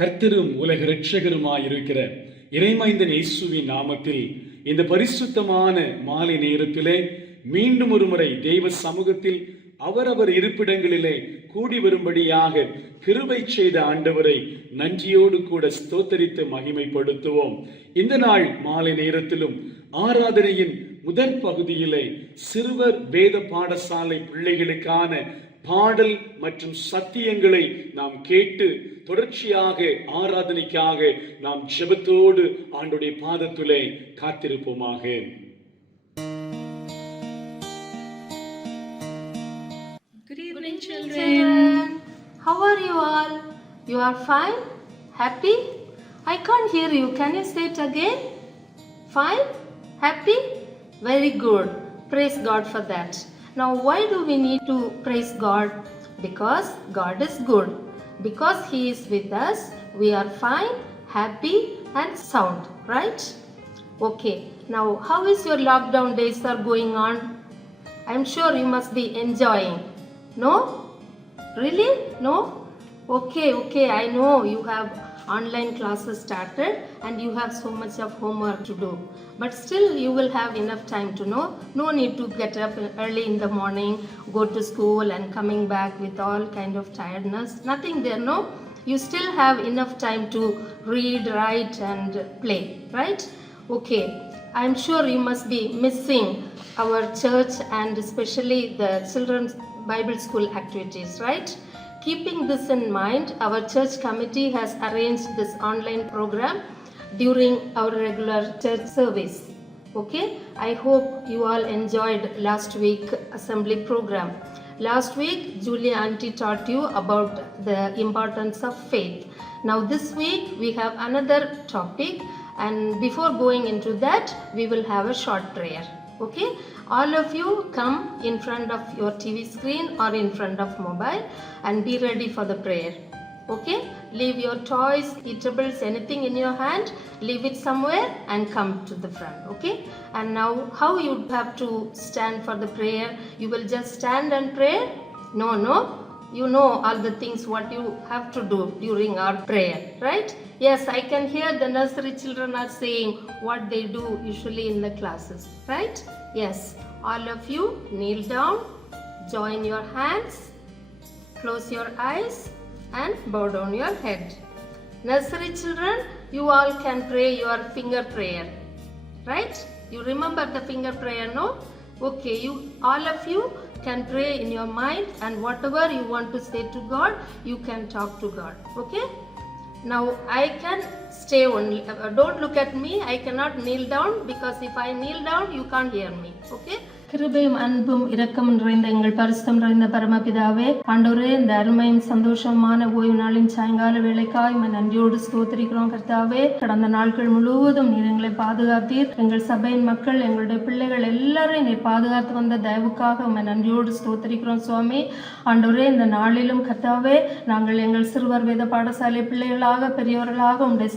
கர்த்தரும் உலக இரட்சகருமாயிருக்கிற இறைமைந்தன் இயேசுவின் நாமத்தில் இந்த பரிசுத்தமான மாலை நேரத்திலே மீண்டும் ஒரு முறை தெய்வ சமூகத்தில் அவரவர் இருப்பிடங்களிலே கூடி வரும்படியாக கிருபை செய்த ஆண்டவரை நன்றியோடு கூட ஸ்தோத்தரித்து மகிமைப்படுத்துவோம். இந்த நாள் மாலை நேரத்திலும் ஆராதனையின் முதற் பகுதியிலே சிறுவர் வேத பாடசாலை பிள்ளைகளுக்கான பாடல் மற்றும் சத்தியங்களை நாம் கேட்டு தொடர்ச்சியாக ஆராதனைக்காக நாம் ஜெபத்தோடு ஆண்டவருடைய பாதத்திலே காத்திருப்போமாக. Good evening, children. How are you all? You are fine? Happy? I can't hear you. Can you say it again? Fine? Happy? Very good. Praise God for that. Now, why do we need to praise God? Because God is good. Because He is with us, we are fine, happy and sound, right? Okay. Now, how is your lockdown days are going on? I'm sure you must be enjoying. No? Really? No? Okay, I know you have online classes started and you have so much of homework to do. But still you will have enough time to know. No need to get up early in the morning, go to school and coming back with all kind of tiredness. Nothing there, no? You still have enough time to read, write and play, right? Okay. I'm sure you must be missing our church and especially the children's Bible school activities, right? Keeping this in mind, our church committee has arranged this online program during our regular church service. Okay, I hope you all enjoyed last week assembly program. Last week, Julia auntie taught you about the importance of faith. Now this week, we have another topic, and before going into that, we will have a short prayer. Okay, all of you come in front of your TV screen or in front of mobile and be ready for the prayer. Okay, leave your toys, eatables, anything in your hand, leave it somewhere and come to the front. Okay, and now how you have to stand for the prayer? You will just stand and pray? No, you know all the things what you have to do during our prayer, right? Yes, I can hear the nursery children are saying what they do usually in the classes, right? Yes, all of you kneel down, join your hands, close your eyes and bow down your head. Nursery children, you all can pray your finger prayer, right? You remember the finger prayer, no? Okay, all of you can pray in your mind and whatever you want to say to God, you can talk to God. Okay? Now I can stay only. Don't look at me. I cannot kneel down because if I kneel down, you can't hear me. Okay? கிருபையும் அன்பும் இரக்கம் நிறைந்த எங்கள் பரிசுத்தம் நிறைந்த பரமபிதாவே, ஆண்டவரே, இந்த அருமையும் சந்தோஷமான ஓய்வு நாளின் சாயங்கால வேளைக்காய் நன்றியோடு ஸ்தோத்திரிக்கிறோம். கர்த்தாவே, கடந்த நாட்கள் முழுவதும் நீர் எங்களை பாதுகாத்தீர். எங்கள் சபையின் மக்கள், எங்களுடைய பிள்ளைகள் எல்லாரையும் நீர் பாதுகாத்து வந்த தயவுக்காக நன்றியோடு ஸ்தோத்திரிக்கிறோம் சுவாமி. ஆண்டவரே, இந்த நாளிலும் கர்த்தாவே, நாங்கள் எங்கள் சிறுவர் வேத பாடசாலை பிள்ளைகளாக பெரியவர்களாக உங்களுடைய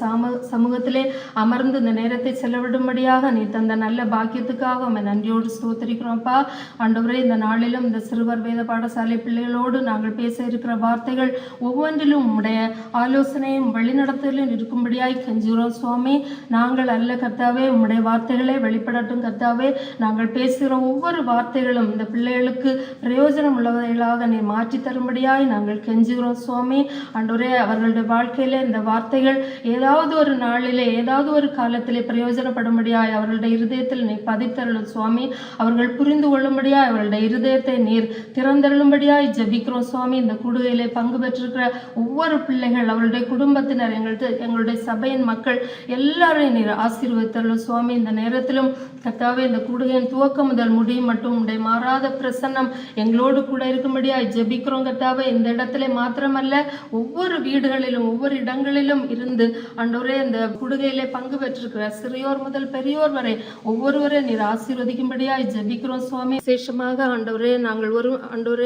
சமூகத்திலே அமர்ந்து இந்த நேரத்தை செலவிடும்படியாக நீர் தந்த நல்ல பாக்கியத்துக்காக நன்றியோடு ஸ்தோத்திரிக்கிறோம். ஆண்டவரே, இந்த நாளிலும் இந்த சிறுவர் வேத பாடசாலை பிள்ளைகளோடு நாங்கள் பேச இருக்கிற வார்த்தைகள் ஒவ்வொன்றிலும் உம்முடைய ஆலோசனையும் வழிநடத்தலும் இருக்கும்படியாய் கெஞ்சுகிறோம் சுவாமி. நாங்கள் அல்ல கர்த்தாவே, உம்முடைய வார்த்தைகளே வெளிப்படட்டும் கர்த்தாவே. நாங்கள் பேசுகிற ஒவ்வொரு வார்த்தைகளும் இந்த பிள்ளைகளுக்கு பிரயோஜனம் உள்ளவைகளாக நீ மாற்றி தரும்படியாய் நாங்கள் கெஞ்சுகிறோம் சுவாமி. ஆண்டவரே, அவர்களுடைய வாழ்க்கையில இந்த வார்த்தைகள் ஏதாவது ஒரு நாளிலே ஏதாவது ஒரு காலத்திலே பிரயோஜனப்படும்படியாய் அவர்களுடைய இருதயத்தில் நீ பதித்தருளும் சுவாமி. அவர்கள் புரிந்து கொள்ளும்படியாய் அவர்களுடைய இருதயத்தை நீர் திறந்தருளும்படியாய் ஜெபிக்கிறோம் சுவாமி. இந்த கூடுகையிலே பங்கு பெற்றிருக்கிற ஒவ்வொரு பிள்ளைகள், அவருடைய குடும்பத்தினர், எங்களுடைய சபையின் மக்கள் எல்லாரையும் நீர் ஆசீர்வதித்தருளும் சுவாமி. இந்த நேரத்திலும் கர்த்தாவே, இந்த கூடுகையின் துவக்கம் முதல் முடியும் மட்டும் உடைய மாறாத பிரசன்னம் எங்களோடு கூட இருக்கும்படியாய் ஜெபிக்கிறோம் கர்த்தாவே. இந்த இடத்திலே மாத்திரமல்ல, ஒவ்வொரு வீடுகளிலும் ஒவ்வொரு இடங்களிலும் இருந்து ஆண்டவரே, இந்த கூடுகையிலே பங்கு பெற்றிருக்கிற சிறியோர் முதல் பெரியோர் வரை ஒவ்வொருவரை நீர் ஆசீர்வதிக்கும்படியாய் ஜெபிக்கிறோம் ஜெபிக்கிறோம் சுவாமி. விசேஷமாக ஆண்டவரே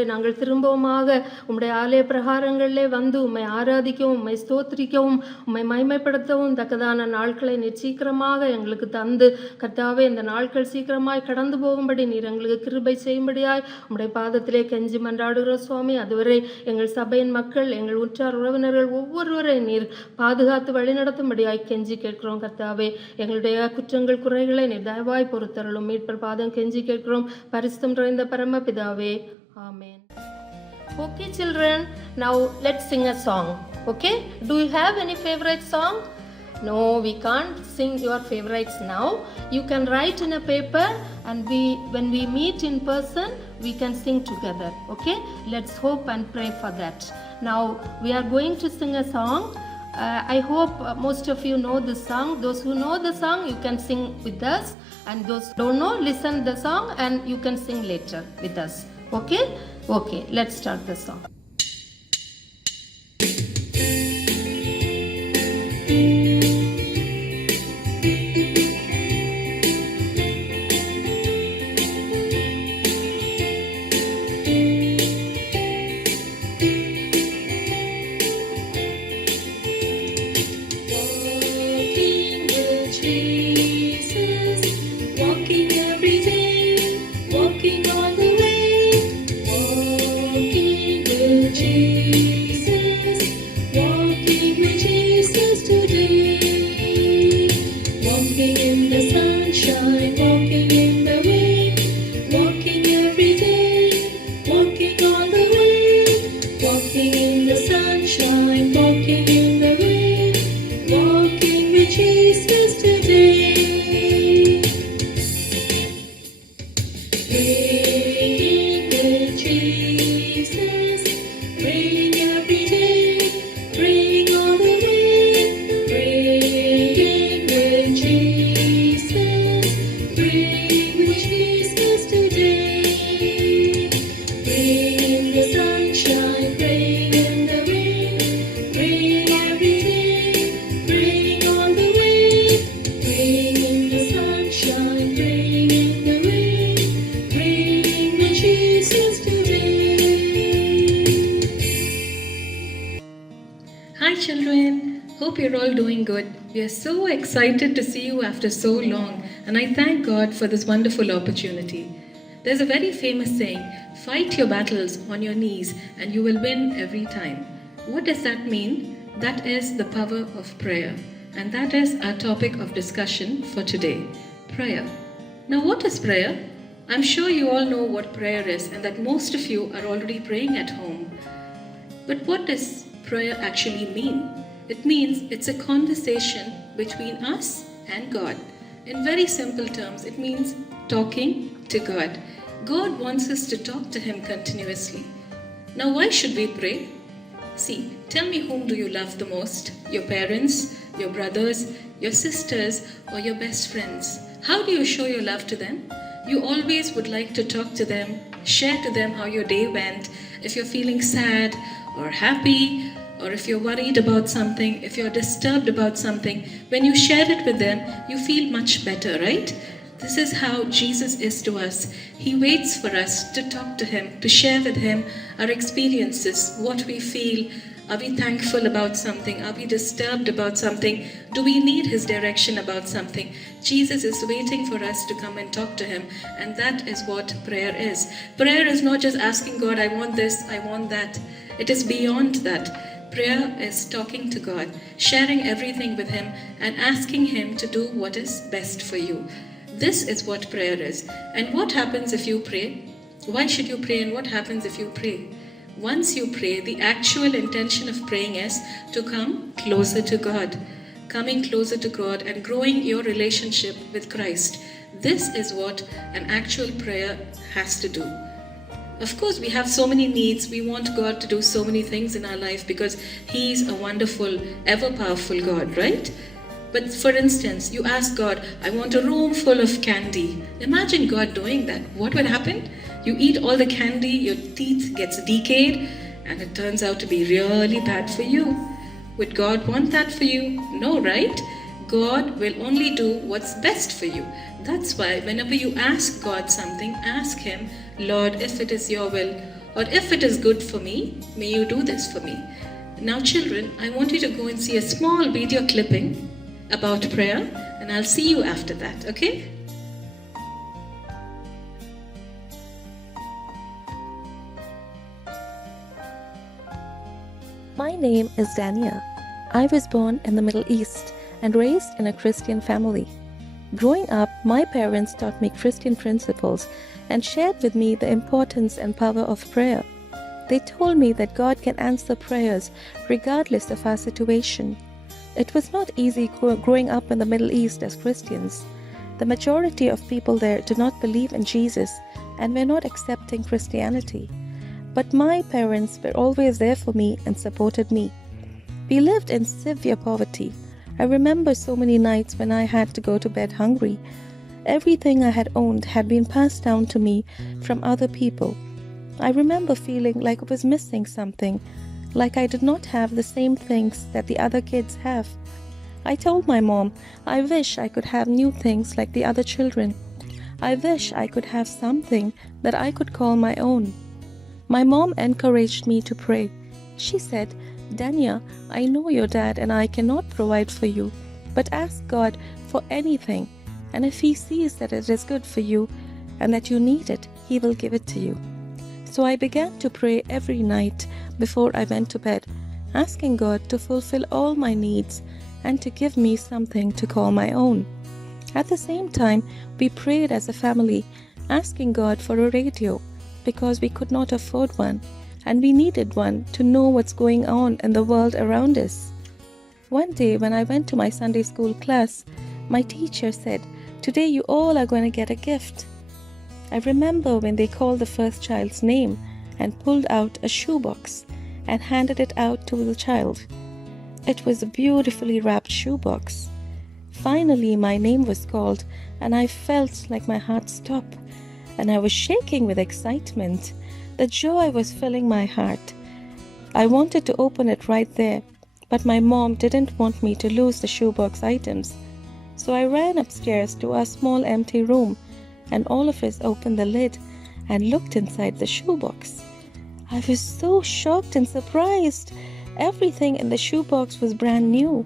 நாங்கள் திரும்பவுமாக உம்முடைய ஆலய பிரகாரங்களிலே வந்து உம்மை ஆராதிக்கவும், உம்மை ஸ்தோத்திரிக்கவும், உம்மை மகிமைப்படுத்தவும் தக்கதான நாட்களை நீர் சீக்கிரமாக எங்களுக்கு தந்து, கர்த்தாவே இந்த நாட்கள் சீக்கிரமாய் கடந்து போகும்படி நீர் எங்களுக்கு கிருபை செய்யும்படியாய் உம்முடைய பாதத்திலே கெஞ்சி மன்றாடுகிறோம் சுவாமி. அதுவரை எங்கள் சபையின் மக்கள், எங்கள் உற்றார் உறவினர்கள் ஒவ்வொருவரை நீர் பாதுகாத்து வழிநடத்தும்படியாய் கெஞ்சி கேட்கிறோம் கர்த்தாவே. எங்களுடைய குற்றங்கள் குறைகளை நீர் தயவாய் பொறுத்தருளும். மீட்பர் பாதம் கெஞ்சி கேட்கிறோம் பரிசுத்தம் நிறைந்த பரமபிதாவே, ஆமென். Okay children, now let's sing a song. Okay, do you have any favorite song? No, we can't sing your favorites now. You can write in a paper, and when we meet in person we can sing together. Okay, let's hope and pray for that. Now we are going to sing a song. I hope most of you know this song. Those who know the song, you can sing with us, and those who don't know, listen the song and you can sing later with us. Okay, let's start the song. Walking every day, walking all the way, walking with Jesus, walking with Jesus today, walking in the sunshine, walking in the rain, walking every day, walking all the way, walking in the sunshine, walking in the rain, walking with Jesus today. Praying with Jesus, praying every day, praying all the way, praying with Jesus, praying with Jesus today, praying in the sunshine, praying in the rain, praying every day, praying all the way, praying in the sunshine, praying in the rain, praying with Jesus today. Hi children, hope you're all doing good. We are so excited to see you after so long, and I thank God for this wonderful opportunity. There's a very famous saying, fight your battles on your knees and you will win every time. What does that mean? That is the power of prayer, and that is our topic of discussion for today, prayer. Now what is prayer? I'm sure you all know what prayer is and that most of you are already praying at home. But what does prayer actually mean? It means it's a conversation between us and God. In very simple terms, it means talking to God. God wants us to talk to Him continuously. Now, why should we pray? See, tell me, whom do you love the most? Your parents, your brothers, your sisters, or your best friends? How do you show your love to them? You always would like to talk to them, share to them how your day went, if you're feeling sad or happy, or if you're worried about something, if you're disturbed about something. When you share it with them, you feel much better, right? This is how Jesus is to us. He waits for us to talk to Him, to share with Him our experiences, what we feel. Are we thankful about something? Are we disturbed about something? Do we need His direction about something? Jesus is waiting for us to come and talk to Him, and that is what prayer is. Prayer is not just asking God, I want this, I want that. It is beyond that. Prayer is talking to God, sharing everything with Him, and asking Him to do what is best for you. This is what prayer is. And what happens if you pray? Why should you pray, and what happens if you pray? Once you pray, the actual intention of praying is to come closer to God. Coming closer to God and growing your relationship with Christ. This is what an actual prayer has to do. Of course, we have so many needs. We want God to do so many things in our life because He is a wonderful, ever-powerful God, right? But for instance, you ask God, I want a room full of candy. Imagine God doing that. What would happen? You eat all the candy, your teeth gets decayed, and it turns out to be really bad for you. Would God want that for you? No, right? God will only do what's best for you. That's why whenever you ask God something, ask Him, Lord, if it is your will, or if it is good for me, may you do this for me. Now children, I want you to go and see a small video clipping about prayer, and I'll see you after that, okay? My name is Dania. I was born in the Middle East and raised in a Christian family. Growing up, my parents taught me Christian principles and shared with me the importance and power of prayer. They told me that God can answer prayers regardless of our situation. It was not easy growing up in the Middle East as Christians. The majority of people there do not believe in Jesus and were not accepting Christianity. But my parents were always there for me and supported me. We lived in severe poverty. I remember so many nights when I had to go to bed hungry. Everything I had owned had been passed down to me from other people. I remember feeling like I was missing something, like I did not have the same things that the other kids have. I told my mom, I wish I could have new things like the other children. I wish I could have something that I could call my own. My mom encouraged me to pray. She said, Dania, I know your dad and I cannot provide for you, but ask God for anything, and if He sees that it is good for you and that you need it, He will give it to you. So I began to pray every night before I went to bed, asking God to fulfill all my needs and to give me something to call my own. At the same time, we prayed as a family, asking God for a radio, because we could not afford one, and we needed one to know what's going on in the world around us. One day when I went to my Sunday school class, my teacher said, today you all are going to get a gift. I remember when they called the first child's name and pulled out a shoebox and handed it out to the child. It was a beautifully wrapped shoebox. Finally, my name was called, and I felt like my heart stopped, and I was shaking with excitement. The joy was filling my heart. I wanted to open it right there, but my mom didn't want me to lose the shoebox items. So I ran upstairs to our small empty room, and all of us opened the lid and looked inside the shoebox. I was so shocked and surprised. Everything in the shoebox was brand new.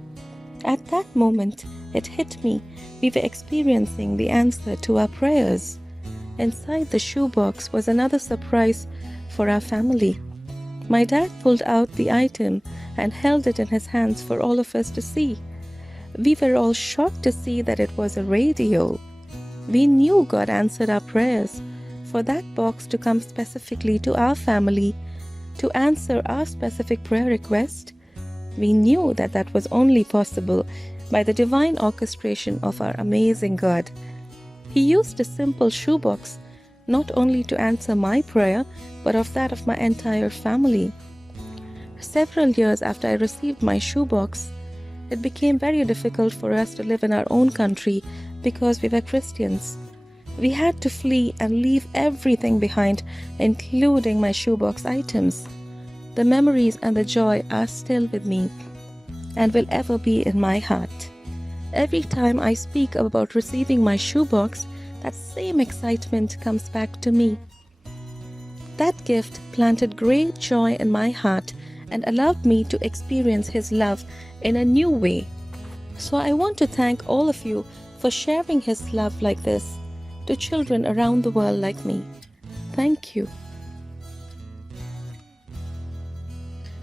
At that moment, it hit me. We were experiencing the answer to our prayers. Inside the shoebox was another surprise for our family. My dad pulled out the item and held it in his hands for all of us to see. We were all shocked to see that it was a radio. We knew God answered our prayers. For that box to come specifically to our family, to answer our specific prayer request, we knew that that was only possible by the divine orchestration of our amazing God. He used a simple shoebox not only to answer my prayer, but of that of my entire family. Several years after I received my shoebox, it became very difficult for us to live in our own country because we were Christians. We had to flee and leave everything behind, including my shoebox items. The memories and the joy are still with me and will ever be in my heart. Every time I speak about receiving my shoebox, that same excitement comes back to me. That gift planted great joy in my heart and allowed me to experience His love in a new way. So I want to thank all of you for sharing His love like this to children around the world like me. Thank you.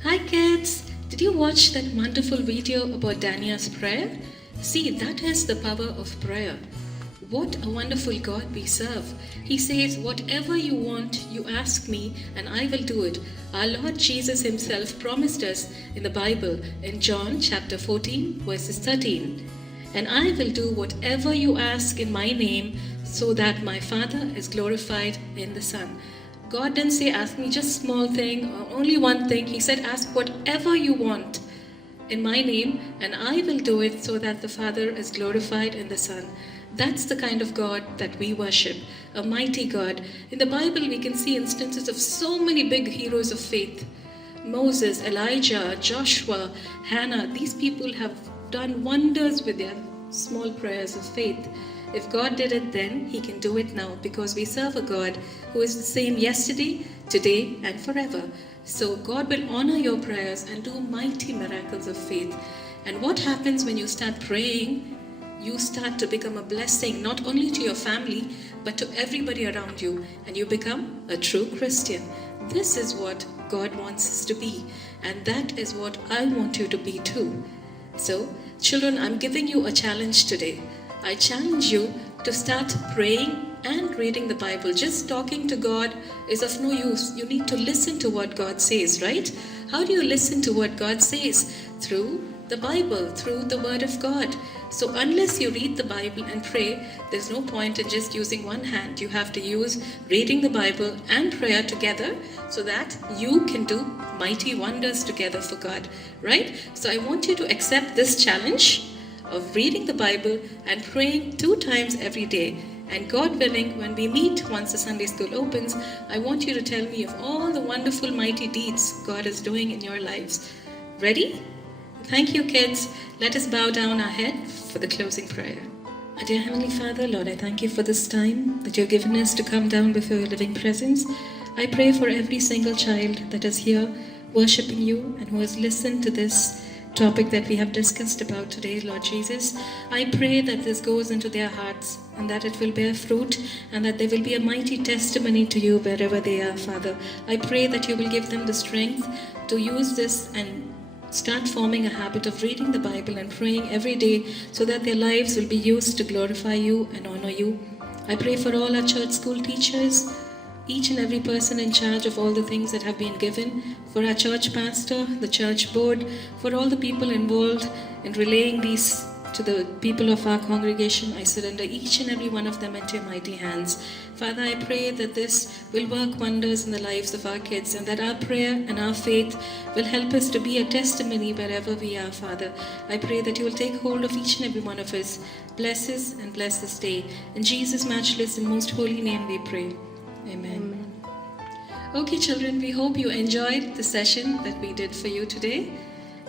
Hi kids! Did you watch that wonderful video about Dania's prayer? See, that is the power of prayer. What a wonderful God we serve. He says, whatever you want, you ask me and I will do it. Our Lord Jesus Himself promised us in the Bible in John chapter 14 verses 13. And I will do whatever you ask in my name so that my Father is glorified in the Son. God didn't say ask me just small thing or only one thing. He said ask whatever you want in my name and I will do it so that the Father is glorified in the Son. That's the kind of God that we worship, a mighty God. In the Bible we can see instances of so many big heroes of faith. Moses, Elijah, Joshua, Hannah, these people have done wonders with their small prayers of faith. If God did it then, He can do it now, because we serve a God who is the same yesterday, today, and forever. So God will honor your prayers and do mighty miracles of faith. And what happens when you start praying? You start to become a blessing not only to your family, but to everybody around you, and you become a true Christian. This is what God wants us to be, and that is what I want you to be too. So, children, I'm giving you a challenge today. I challenge you to start praying and reading the Bible. Just talking to God is of no use. You need to listen to what God says, right? How do you listen to what God says? Through the Bible, through the Word of God. So unless you read the Bible and pray, there's no point in just using one hand. You have to use reading the Bible and prayer together so that you can do mighty wonders together for God, right? So I want you to accept this challenge of reading the Bible and praying 2 times every day. And God willing, when we meet once the Sunday school opens, I want you to tell me of all the wonderful mighty deeds God is doing in your lives. Ready? Thank you, kids. Let us bow down our head for the closing prayer. Our dear Heavenly Father, Lord, I thank you for this time that you've given us to come down before your living presence. I pray for every single child that is here worshiping you and who has listened to this topic that we have discussed about today, Lord Jesus. I pray that this goes into their hearts and that it will bear fruit and that there will be a mighty testimony to you wherever they are, Father. I pray that you will give them the strength to use this and start forming a habit of reading the Bible and praying every day so that their lives will be used to glorify you and honor you. I pray for all our church school teachers, each and every person in charge of all the things that have been given, for our church pastor, the church board, for all the people involved in relaying these to the people of our congregation. I surrender each and every one of them into your mighty hands. Father, I pray that this will work wonders in the lives of our kids and that our prayer and our faith will help us to be a testimony wherever we are, Father. I pray that you will take hold of each and every one of us. Bless us and bless this day. In Jesus' matchless and most holy name we pray. Amen. Okay, children, we hope you enjoyed the session that we did for you today.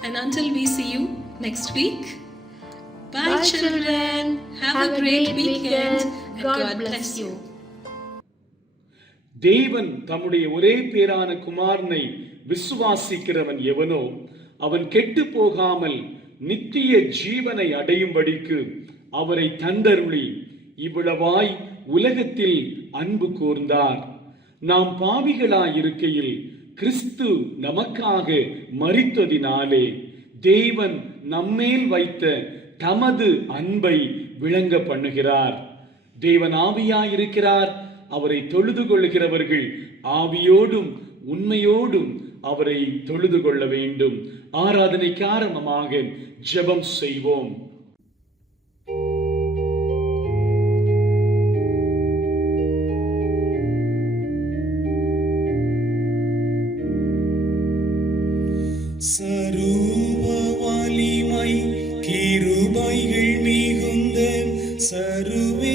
And until we see you next week, bye, children. Have a great weekend. And God bless you. தேவன் தம்முடைய ஒரே பேரான குமாரனை விசுவாசிக்கிறவன் எவனோ அவன் கெட்டு போகாமல் நித்திய ஜீவனை அடையும்படிக்கு அவரை தந்தருளி இவ்வளவாய் உலகத்தில் அன்பு கூர்ந்தார். நாம் பாவிகளாயிருக்கையில் கிறிஸ்து நமக்காக மரித்ததினாலே தேவன் நம்மேல் வைத்த தமது அன்பை விளங்க பண்ணுகிறார். தேவன் ஆவியாயிருக்கிறார். அவரை தொழுது கொள்கிறவர்கள் ஆவியோடும் உண்மையோடும் அவரை தொழுது கொள்ள வேண்டும். ஆராதனை காரணமாக ஜெபம் செய்வோம். சர்வ வலிமை கிருபைகள் மிகுந்த சர்வேசா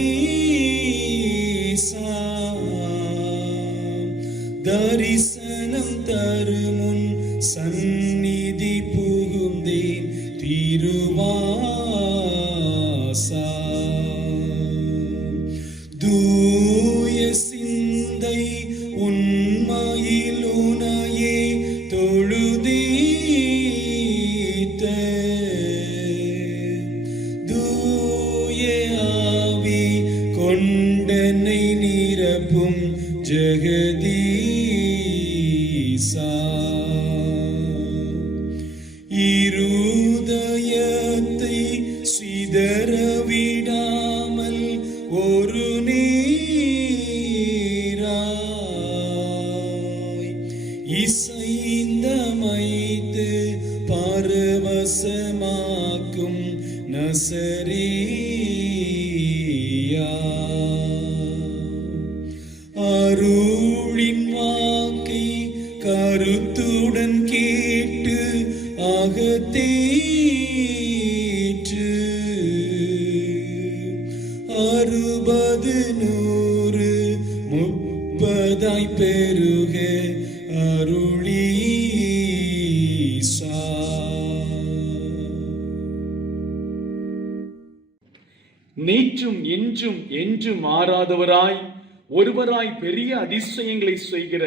தரிசனம் தருமுன் சந்நிதி புகுந்தேன் திருவாசா தூய சிந்தை உண்மையில் உனையே தொழுதே கொண்டனை நிரப்பும் ஜெகதீசா இருதயத்தை சிதறவிடாமல் ஒரு நேராய் இசைந்தமைத்து பரவசமாக்கும் நசரேயா அருளின் வாக்கை கருத்துடன் கேட்டு அகத்தேற்று 60 100 30 பெருக அருளீசா. இன்றும் என்றும் மாறாதவராய் ஒருவராய் பெரிய அதிசயங்களை செய்கிற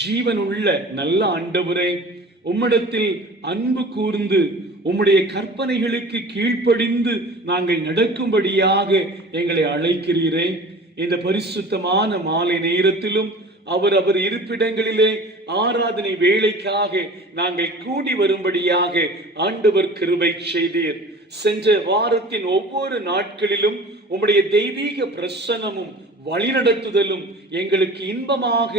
ஜீவனுள்ள நல்ல ஆண்டவரே, உம்மிடத்தில் அன்பு கூர்ந்து உம்முடைய கற்பனைகளுக்கு கீழ்ப்படிந்து நாங்கள் நடக்கும்படியாக எங்களை அழைக்கிறீரே. இந்த பரிசுத்தமான மாலை நேரத்திலும் அவர் இருப்பிடங்களிலே ஆராதனை வேளைக்காக நாங்கள் கூடி வரும்படியாக ஆண்டவர் கிருபை செய்தீர். சென்ற வாரத்தின் ஒவ்வொரு நாட்களிலும் உம்முடைய தெய்வீக பிரசன்னமும் வழிநடத்துதலும் எங்களுக்கு இன்பமாக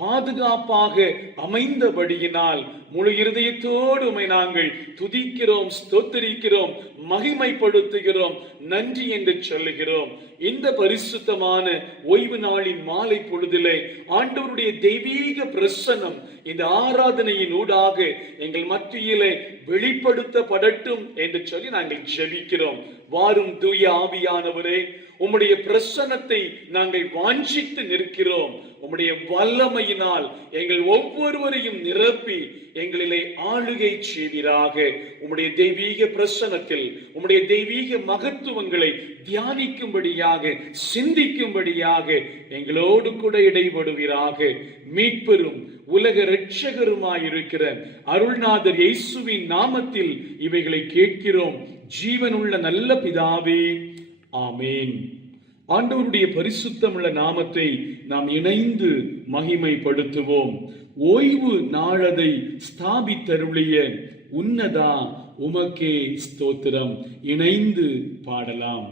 பாதுகாப்பாக அமைந்தபடியினால் முழு இருதயத்தோடு உம்மை நாங்கள் துதிக்கிறோம், ஸ்தோத்திரிக்கிறோம், மகிமைப்படுத்துகிறோம், நன்றி என்று சொல்லுகிறோம். இந்த பரிசுத்தமான ஓய்வு நாளின் மாலை பொழுதிலே ஆண்டவருடைய தெய்வீக பிரசன்னம் இந்த ஆராதனையின் ஊடாக எங்கள் மத்தியிலே வெளிப்படுத்தப்படட்டும் என்று சொல்லி நாங்கள் ஜெபிக்கிறோம். வாரும் தூய ஆவியானவரே, உம்முடைய பிரசன்னத்தை நாங்கள் வாஞ்சித்து நிற்கிறோம். உம்முடைய வல்லமையினால் எங்கள் ஒவ்வொருவரையும் நிரப்பி எங்களிலே ஆளுகை செய்வீராக. உம்முடைய தெய்வீக பிரசன்னத்தில் உம்முடைய தெய்வீக மகத்துவங்களை தியானிக்கும்படியாக, சிந்திக்கும்படியாக எங்களோடு கூட இடைபடுவீராக. மீட்பெரும் உலக இரட்சகருமாயிருக்கிற அருள்நாதர் இயேசுவின் நாமத்தில் இவைகளை கேட்கிறோம் ஜீவனுள்ள நல்ல பிதாவே, ஆமேன். ஆண்டவருடைய பரிசுத்தமுள்ள நாமத்தை நாம் இணைந்து மகிமைப்படுத்துவோம். ஓய்வு நாளதை ஸ்தாபித்தருளிய உன்னதா உமக்கே ஸ்தோத்திரம். இணைந்து பாடலாம்.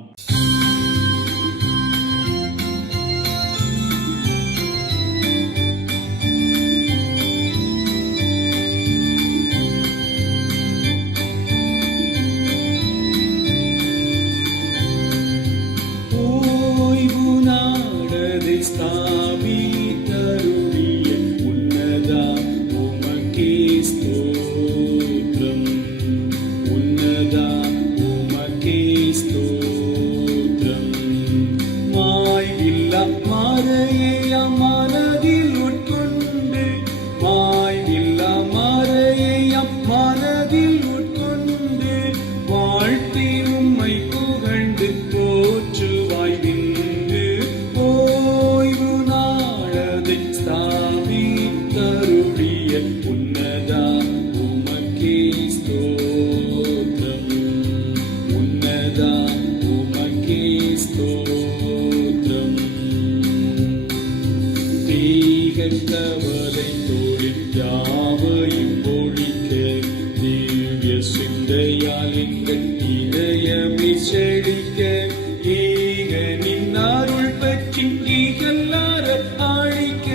கவலை தோழியாவையும் ஒழிக்க திவ்ய சிந்தையால் எங்கள் இதயமே செழிக்க ஈகனின் அருள் பற்றி ஈகல்லார ஆழிக்க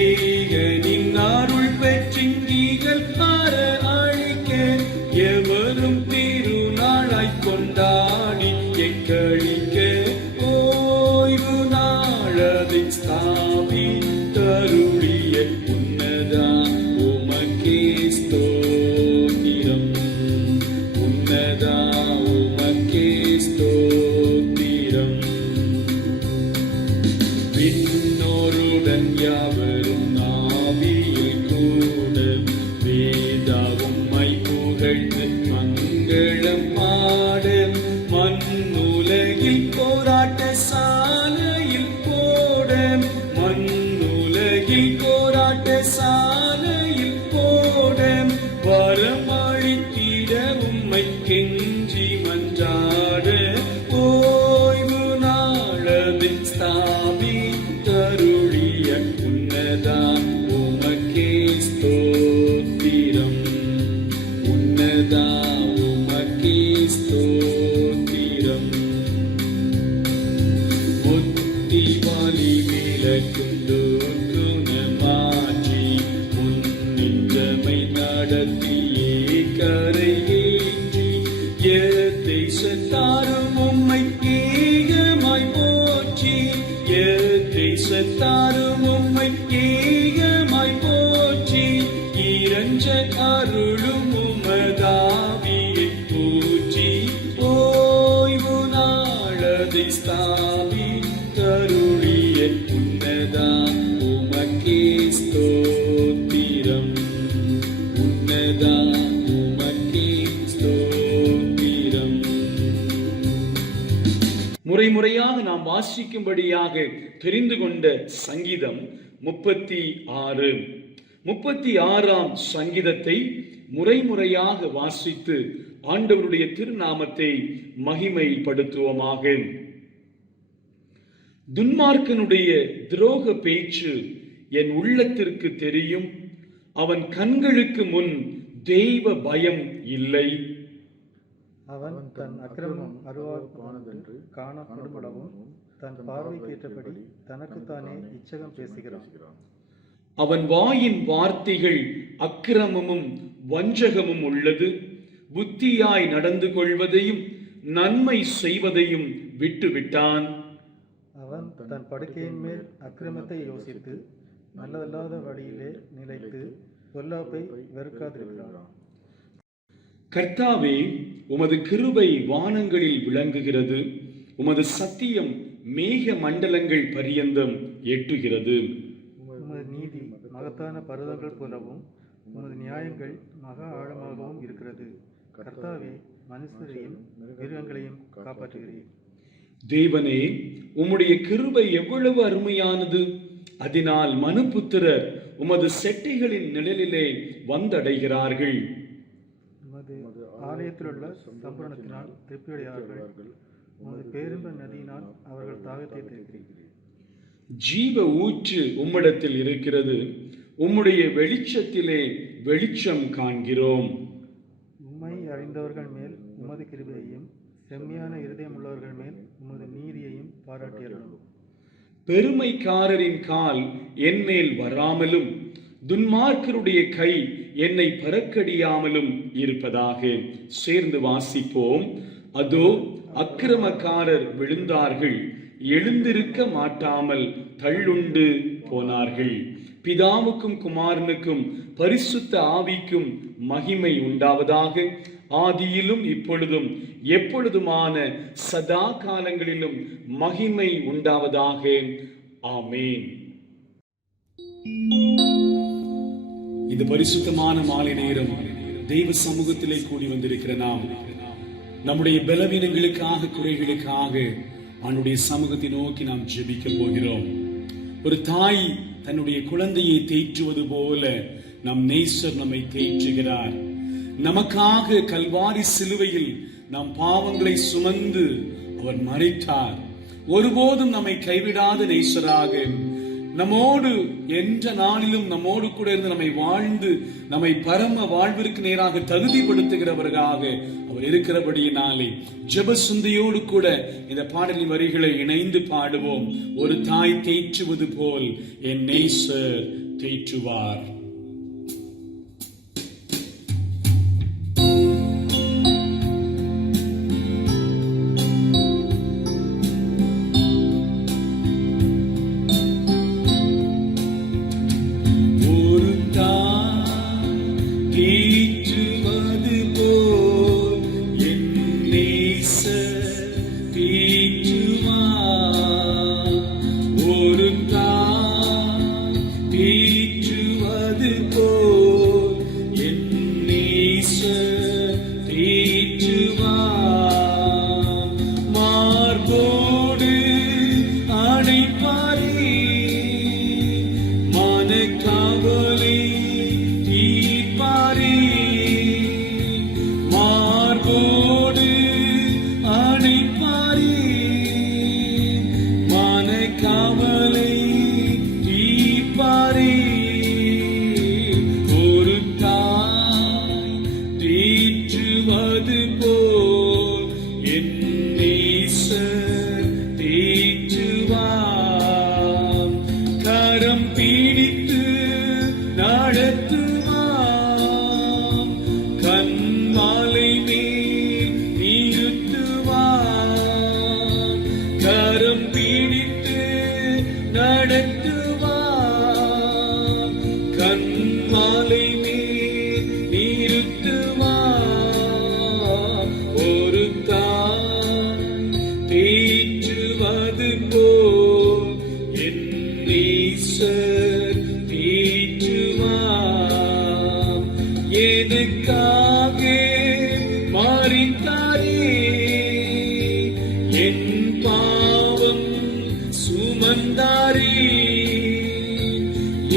ஈகனின் அருள் பற்றி ஈகல்லார ஆழிக்க எவரும் திருநாளாய் கொண்டாடி எக்களிக்க ஓய்வு நாளதை ஸ்தாபி தருளிய உன்னதா உமக்கே ஸ்தோத்திரம். உன்னதா உமக்கே ஸ்தோத்திரம். விண்ணோருடன் யாவரும் நாவியில் கூட வேதாவும் மை புகழ்ந்து மங்களம் பாட மண்ணுலகில் போராட்ட சாலையில் போட மண்ணுலகில் போராட்ட சாலையில் போட வரமளித்திட உம்மை கெஞ்சி மன்றாட ஓய்வு நாளதில் ஸ்தாபி தருளிய உன்னதா உமக்கே ஸ்தோத்திரம். உன்னதா உமக்கே ஸ்தோத்திரம். முத்தி வாலி விலக்குண்டு குணமாற்றி முன்னின்றமை நடத்தியே கரையேற்றி தேசத்தாரும் உம்மை ஏகமாய் போற்றி தேசத்தாரும் உம்மை ஏகமாய் போற்றி இரஞ்ச அருளும் உமதாவியை போற்றி ஓய்வு நாளதை ஸ்தாபி தருளிய உன்னதா உமக்கே ஸ்தோத்திரம். உன்னதா உமக்கே ஸ்தோத்திரம். முறைமுறையாக நாம் வாசிக்கும்படியாக தெரிந்து கொண்ட சங்கீதம் 36. 36ஆம் சங்கீதத்தை முறைமுறையாக வாசித்து ஆண்டவருடைய திருநாமத்தை மகிமைப்படுத்துவோமாக. துன்மார்க்கனுடைய துரோக பேச்சு என் உள்ளத்திற்கு தெரியும், அவன் கண்களுக்கு முன் தெய்வ பயம் இல்லை. அவன் தன் அக்கிரமம் அருவானதென்று காணப்படுமளவும் தன் பார்வைக்கேற்றபடி தனக்குத்தானே இச்சகம் பேசுகிறான். அவன் வாயின் வார்த்தைகள் அக்கிரமமும் வஞ்சகமும் உள்ளது. புத்தியாய் நடந்து கொள்வதையும் நன்மை செய்வதையும் விட்டுவிட்டான். அவன் தன் படுக்கையின் மேல் அக்கிரமத்தை யோசித்து நல்லதல்லாத வழியிலே நிலைத்து பொல்லாப்பை வெறுக்காதிருக்கிறான். கர்த்தாவே, உமது கிருபை வானங்களில் விளங்குகிறது, உமது சத்தியம் மேக மண்டலங்கள் பரியந்தம் எட்டுகிறது. உமது நீதி மகத்தான பர்வதங்கள் போலவும் உமது நியாயங்கள் மகா ஆழமாகவும் இருக்கிறது. கர்த்தாவே, மனுஷரையும் மிருகங்களையும் காப்பாற்றுகிறீர். தேவனே, உம்முடைய கிருபை எவ்வளவு அருமையானது! அதனால் மனுபுத்திரர் உமது செட்டைகளின் நிழலிலே வந்தடைகிறார்கள். உமது ஆலயத்தில் உள்ள சம்பரணத்தினால் திருப்தியடைகிறார்கள். உமது பேரின்ப நதியினால் அவர்கள் தாகத்தை தீர்க்கிறீர். ஜீவ ஊற்று உம்மிடத்தில் இருக்கிறது, உம்முடைய வெளிச்சத்திலே வெளிச்சம் காண்கிறோம். உம்மை அறிந்தவர்கள் மேல் உமது கிருபையையும் செம்மையான இருதயம் உள்ளவர்கள் மேல் உமது நீதியையும் பாராட்டியருளும். பெருமைக்காரரின் கால் என் மேல் வராமலும் துன்மார்க்கருடைய கை என்னை பறக்கடியாமலும் இருப்பதாக. சேர்ந்து வாசிப்போம். அதோ அக்கிரமக்காரர் விழுந்தார்கள், எழுந்திருக்க மாட்டாமல் தள்ளுண்டு போனார்கள். பிதாவுக்கும் குமாரனுக்கும் பரிசுத்த ஆவிக்கும் மகிமை உண்டாவதாக, ஆதியிலும் இப்பொழுதும் எப்பொழுதுமான சதா காலங்களிலும் மகிமை உண்டாவதாக. ஆமேன். இந்த பரிசுத்தமான மாலை நேரம் தெய்வ சமூகத்திலே கூடி வந்திருக்கிற நாம் நம்முடைய பலவீனங்களுக்காக, குறைகளுக்காக அவனுடைய சமூகத்தை நோக்கி நாம் ஜெபிக்க போகிறோம். ஒரு தாய் தன்னுடைய குழந்தையை தேற்றுவது போல நம் நேசர் நம்மை தேற்றுகிறார். நமக்காக கல்வாரி சிலுவையில் நம் பாவங்களை சுமந்து அவர் மரித்தார். ஒருபோதும் நம்மை கைவிடாத நேசராக, நம்மோடு என்ற நாளிலும் நம்மோடு கூட இருந்து நம்மை வாழ்ந்து நம்மை பரம வாழ்விற்கு நேராக தகுதிப்படுத்துகிறவர்களாக அவர் இருக்கிறபடியினாலே ஜெப சிந்தையோடு கூட இந்த பாடலின் வரிகளை இணைந்து பாடுவோம். ஒரு தாய் தேற்றுவது போல் என் நேசர் தேற்றுவார்.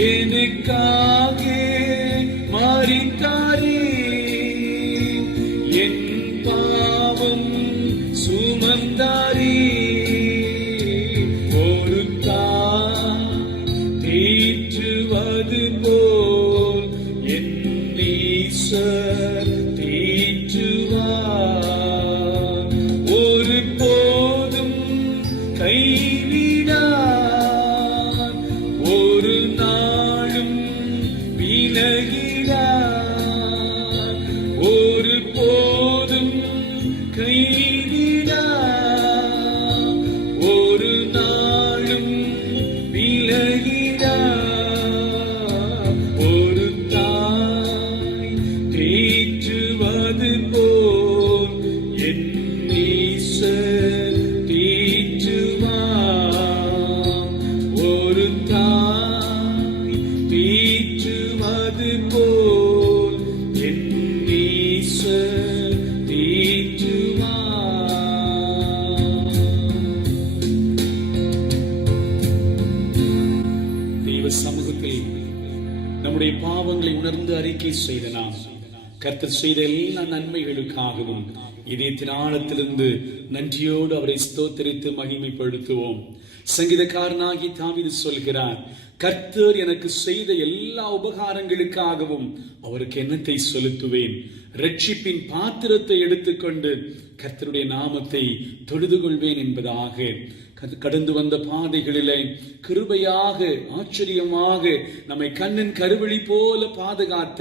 எனக்காக மரித்தாரே, என் பாவம் சுமந்தாரே. ஒரு தாய் தேற்றுவது போல் என் நேசர் தேற்றுவார். ஒரு போதும் கைவிடார், ஒரு நாளும் விலகிடார். ஒரு போதும் கைவிடார், ஒரு நாளும் விலகிடார். ஒரு தாய் தேற்றுவது போல் என் நேசர் தேற்றுவார். ஒரு தாய் தேற்றுவது போல் என் நேசர் தேற்றுவார். தெய்வ சமூகத்தில் நம்முடைய பாவங்களை உணர்ந்து அறிக்கை செய்த நாம் கர்த்தர் செய்த எல்லா நன்மைகளுக்காகவும் இதயத்தின் ஆழத்திலிருந்து நன்றியோடு அவரை ஸ்தோத்திரித்து மகிமைப்படுத்துவோம். சங்கீதக்காரனாகி தாவீது சொல்கிறார், கர்த்தர் எனக்கு செய்த எல்லா உபகாரங்களுக்காகவும் அவருக்கு எண்ணத்தை செலுத்துவேன். ரட்சிப்பின் பாத்திரத்தை எடுத்துக்கொண்டு கர்த்தருடைய நாமத்தை தொழுது கொள்வேன் என்பதாக கடந்து வந்த பாதைகளிலே கிருபையாக ஆச்சரியமாக நம்மை கண்ணின் கருவழி போல பாதுகாத்த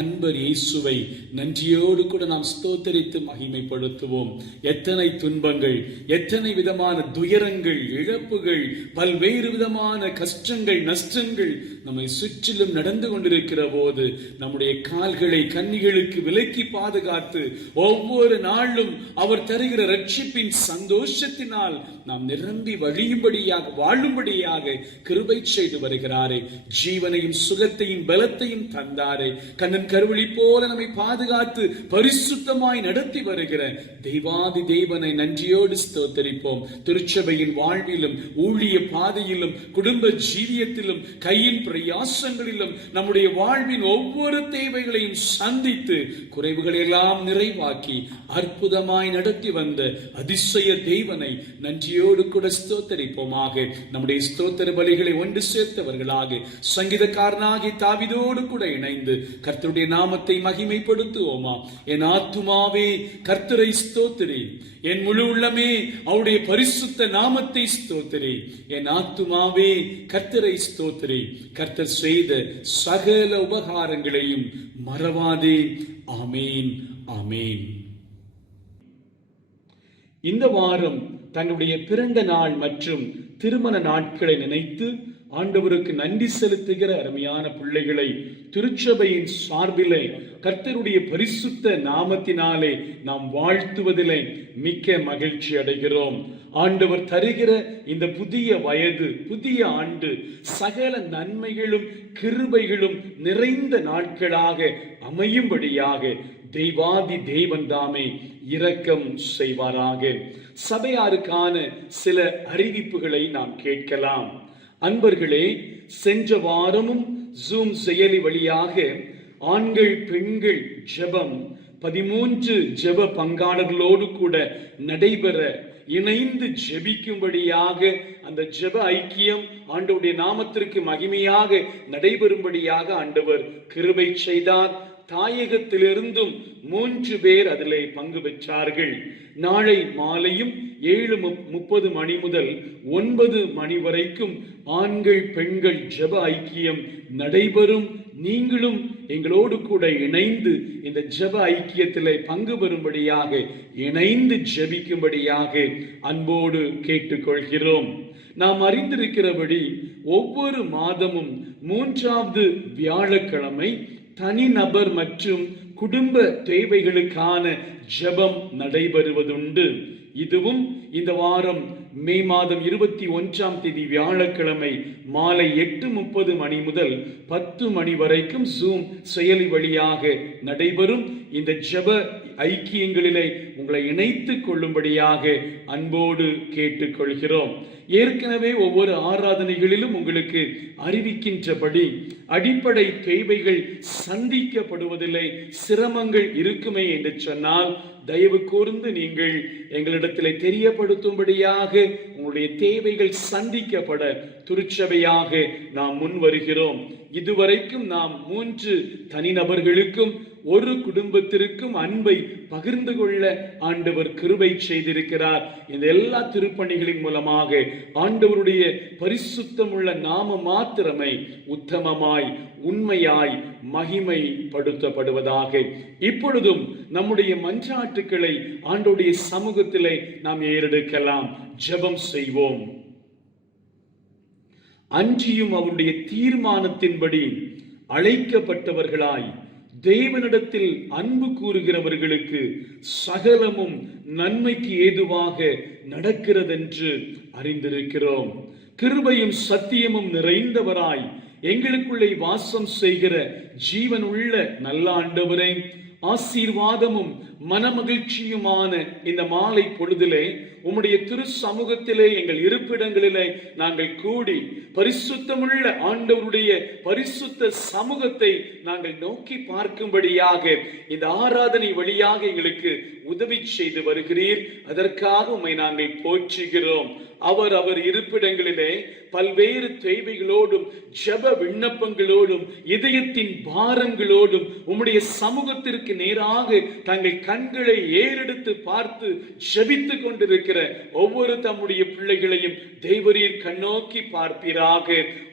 அன்பர் இயேசுவை நன்றியோடு கூட நாம் ஸ்தோத்தரித்து மகிமைப்படுத்துவோம். எத்தனை துன்பங்கள், எத்தனை விதமான துயரங்கள், இழப்புகள், பல்வேறு விதமான கஷ்டங்கள், நஷ்டங்கள் நம்மை சுற்றிலும் நடந்து கொண்டிருக்கிற போது நம்முடைய கால்களை கன்னிகளுக்கு விலக்கி பாதுகாத்து ஒவ்வொரு நாளும் அவர் தருகிற ரட்சிப்பின் சந்தோஷத்தினால் நாம் நிரம்பி வழியும்படியாக வாழும்படியாக கிருபை செய்து வருகிறாரே. ஜீவனையும் சுகத்தையும் பலத்தையும் தந்தாரே. கண்ணன் கருவழி போல நம்மை பாதுகாத்து பரிசுத்தமாய் நடத்தி வருகிற தெய்வாதி தேவனை நன்றியோடு ஸ்தோத்தரிப்போம். திருச்சபையின் வாழ்விலும் ஊழிய பாதையிலும் குடும்ப ஜீவியத்திலும் கையின் பிரயாசங்களிலும் நம்முடைய வாழ்வின் ஒவ்வொரு தேவைகளையும் சந்தித்து குறைவுகளை எல்லாம் நிறைவாக்கி அற்புதமாய் நடத்தி வந்த அதிசய தேவனை நன்றியோடு கூட ஸ்தோத்தரிப்போமாக. நம்முடைய ஸ்தோத்திர பலிகளை ஒன்று சேர்த்தவர்களாக சங்கீதக்காரனாகி தாவீதோடு கூட இணைந்து கர்த்தருடைய நாமத்தை மகிமைப்படுத்துவோமா. என் ஆத்துமாவே கர்த்தரை ஸ்தோத்திரி, என் முழு உள்ளமே அவருடைய பரிசுத்த நாமத்தை ஸ்தோத்திரி. என் ஆத்துமாவே கர்த்தரை ஸ்தோத்திரி, கர்த்தர் செய்த சகல உபகாரங்களையும் மறவாதே. ஆமேன், ஆமேன். இந்த வாரம் தங்களுடைய பிறந்த நாள் மற்றும் திருமண நாட்களை நினைத்து ஆண்டவருக்கு நன்றி செலுத்துகிற அருமையான பிள்ளைகளை திருச்சபையின் சார்பிலே கர்த்தருடைய பரிசுத்த நாமத்தினாலே நாம் வாழ்த்துவதிலே மிக்க மகிழ்ச்சி அடைகிறோம். ஆண்டவர் தருகிற இந்த புதிய வயது, புதிய ஆண்டு சகல நன்மைகளும் கிருபைகளும் நிறைந்த நாட்களாக அமையும்படியாக தெய்வாதி தேவன் தாமே இரக்கம் செய்வாராக. சபையாருக்கான சில அறிவிப்புகளை நாம் கேட்கலாம். அன்பர்களே, சென்ற வாரமும் ஜூம் செயலி வழியாக ஆண்கள் பெண்கள் ஜெபம் 13 ஜெப பங்காளர்களோடு கூட நடைபெற இணைந்து ஜெபிக்கும்படியாக அந்த ஜெப ஐக்கியம் ஆண்டவருடைய நாமத்திற்கு மகிமையாக நடைபெறும்படியாக ஆண்டவர் கிருபை செய்தார். தாயகத்திலிருந்தும் 3 பேர் அதிலே பங்கு பெற்றார்கள். நாளை மாலையும் 7:30 மணி முதல் 9 மணி வரைக்கும் ஆண்கள் பெண்கள் ஜெப ஐக்கியம் நடைபெறும். நீங்களும் எங்களோடு கூட இணைந்து இந்த ஜெப ஐக்கியத்திலே பங்கு பெறும்படியாக இணைந்து ஜெபிக்கும்படியாக அன்போடு கேட்டுக்கொள்கிறோம். நாம் அறிந்திருக்கிறபடி ஒவ்வொரு மாதமும் 3வது வியாழக்கிழமை தனிநபர் மற்றும் குடும்ப தேவைகளுக்கான ஜெபம் நடைபெறுவதுண்டு. இதுவும் இந்த வாரம் மே மாதம் 21ஆம் தேதி வியாழக்கிழமை மாலை 8:30 மணி முதல் 10 மணி வரைக்கும் ஜூம் செயலி வழியாக நடைபெறும். இந்த ஜெப ஐக்கியங்களிலே உங்களை இணைத்துக் கொள்ளும்படியாக அன்போடு கேட்டுக்கொள்கிறோம். ஏற்கனவே ஒவ்வொரு ஆராதனைகளிலும் உங்களுக்கு அறிவிக்கின்றபடி அடிப்படை தேவைகள் சந்திக்கப்படுவதில்லை, சிரமங்கள் இருக்குமே என்று சொன்னால் தயவு கூர்ந்து நீங்கள் எங்களிடத்தில் தெரியப்படுத்தும்படியாக உங்களுடைய தேவைகள் சந்திக்கப்பட திருச்சபையாக நாம் முன் வருகிறோம். இதுவரைக்கும் நாம் 3 தனிநபர்களுக்கும் ஒரு குடும்பத்திற்கும் அன்பை பகிர்ந்து கொள்ள ஆண்டவர் கிருபை செய்திருக்கிறார். இந்த எல்லா திருப்பணிகளின் மூலமாக ஆண்டவருடைய பரிசுத்தமுள்ள நாம மாத்திரமே உத்தமமாய் உண்மையாய் மகிமைப்படுத்தப்படுவதாக. இப்பொழுதும் நம்முடைய மன்றாட்டுக்களை ஆண்டவருடைய சமூகத்திலே நாம் ஏறெடுக்கலாம். ஜெபம் செய்வோம். அன்றியும் அவருடைய தீர்மானத்தின்படி அழைக்கப்பட்டவர்களாய் தேவனிடத்தில் அன்பு கூறுகிறவர்களுக்கு சகலமும் நன்மைக்கு ஏதுவாக நடக்கிறதென்று அறிந்திருக்கிறோம். கிருபையும் சத்தியமும் நிறைந்தவராய் எங்களுக்குள்ளே வாசம் செய்கிற ஜீவனுள்ள நல்ல ஆண்டவரே, ஆசீர்வாதமும் மனமகிழ்ச்சியுமான இந்த மாலை பொழுதிலே உம்முடைய திரு சமூகத்திலே எங்கள் இருப்பிடங்களிலே நாங்கள் கூடி பரிசுத்தமுள்ள ஆண்டவருடைய பரிசுத்த சமூகத்தை நாங்கள் நோக்கி பார்க்கும்படியாக இந்த ஆராதனை வழியாக எங்களுக்கு உதவி செய்து வருகிறீர். அதற்காக உம்மை நாங்கள் போற்றுகிறோம். அவர் இருப்பிடங்களிலே பல்வேறு தேவைகளோடும் ஜெப விண்ணப்பங்களோடும் இதயத்தின் பாரங்களோடும் உம்முடைய சமூகத்திற்கு நேராக தங்கள் கண்களை ஏறெடுத்து பார்த்து ஜெபித்துக் கொண்டிருக்கிற ஒவ்வொரு தம்முடைய பிள்ளைகளையும் தேவரீர் கண்ணோக்கி பார்ப்பீராக.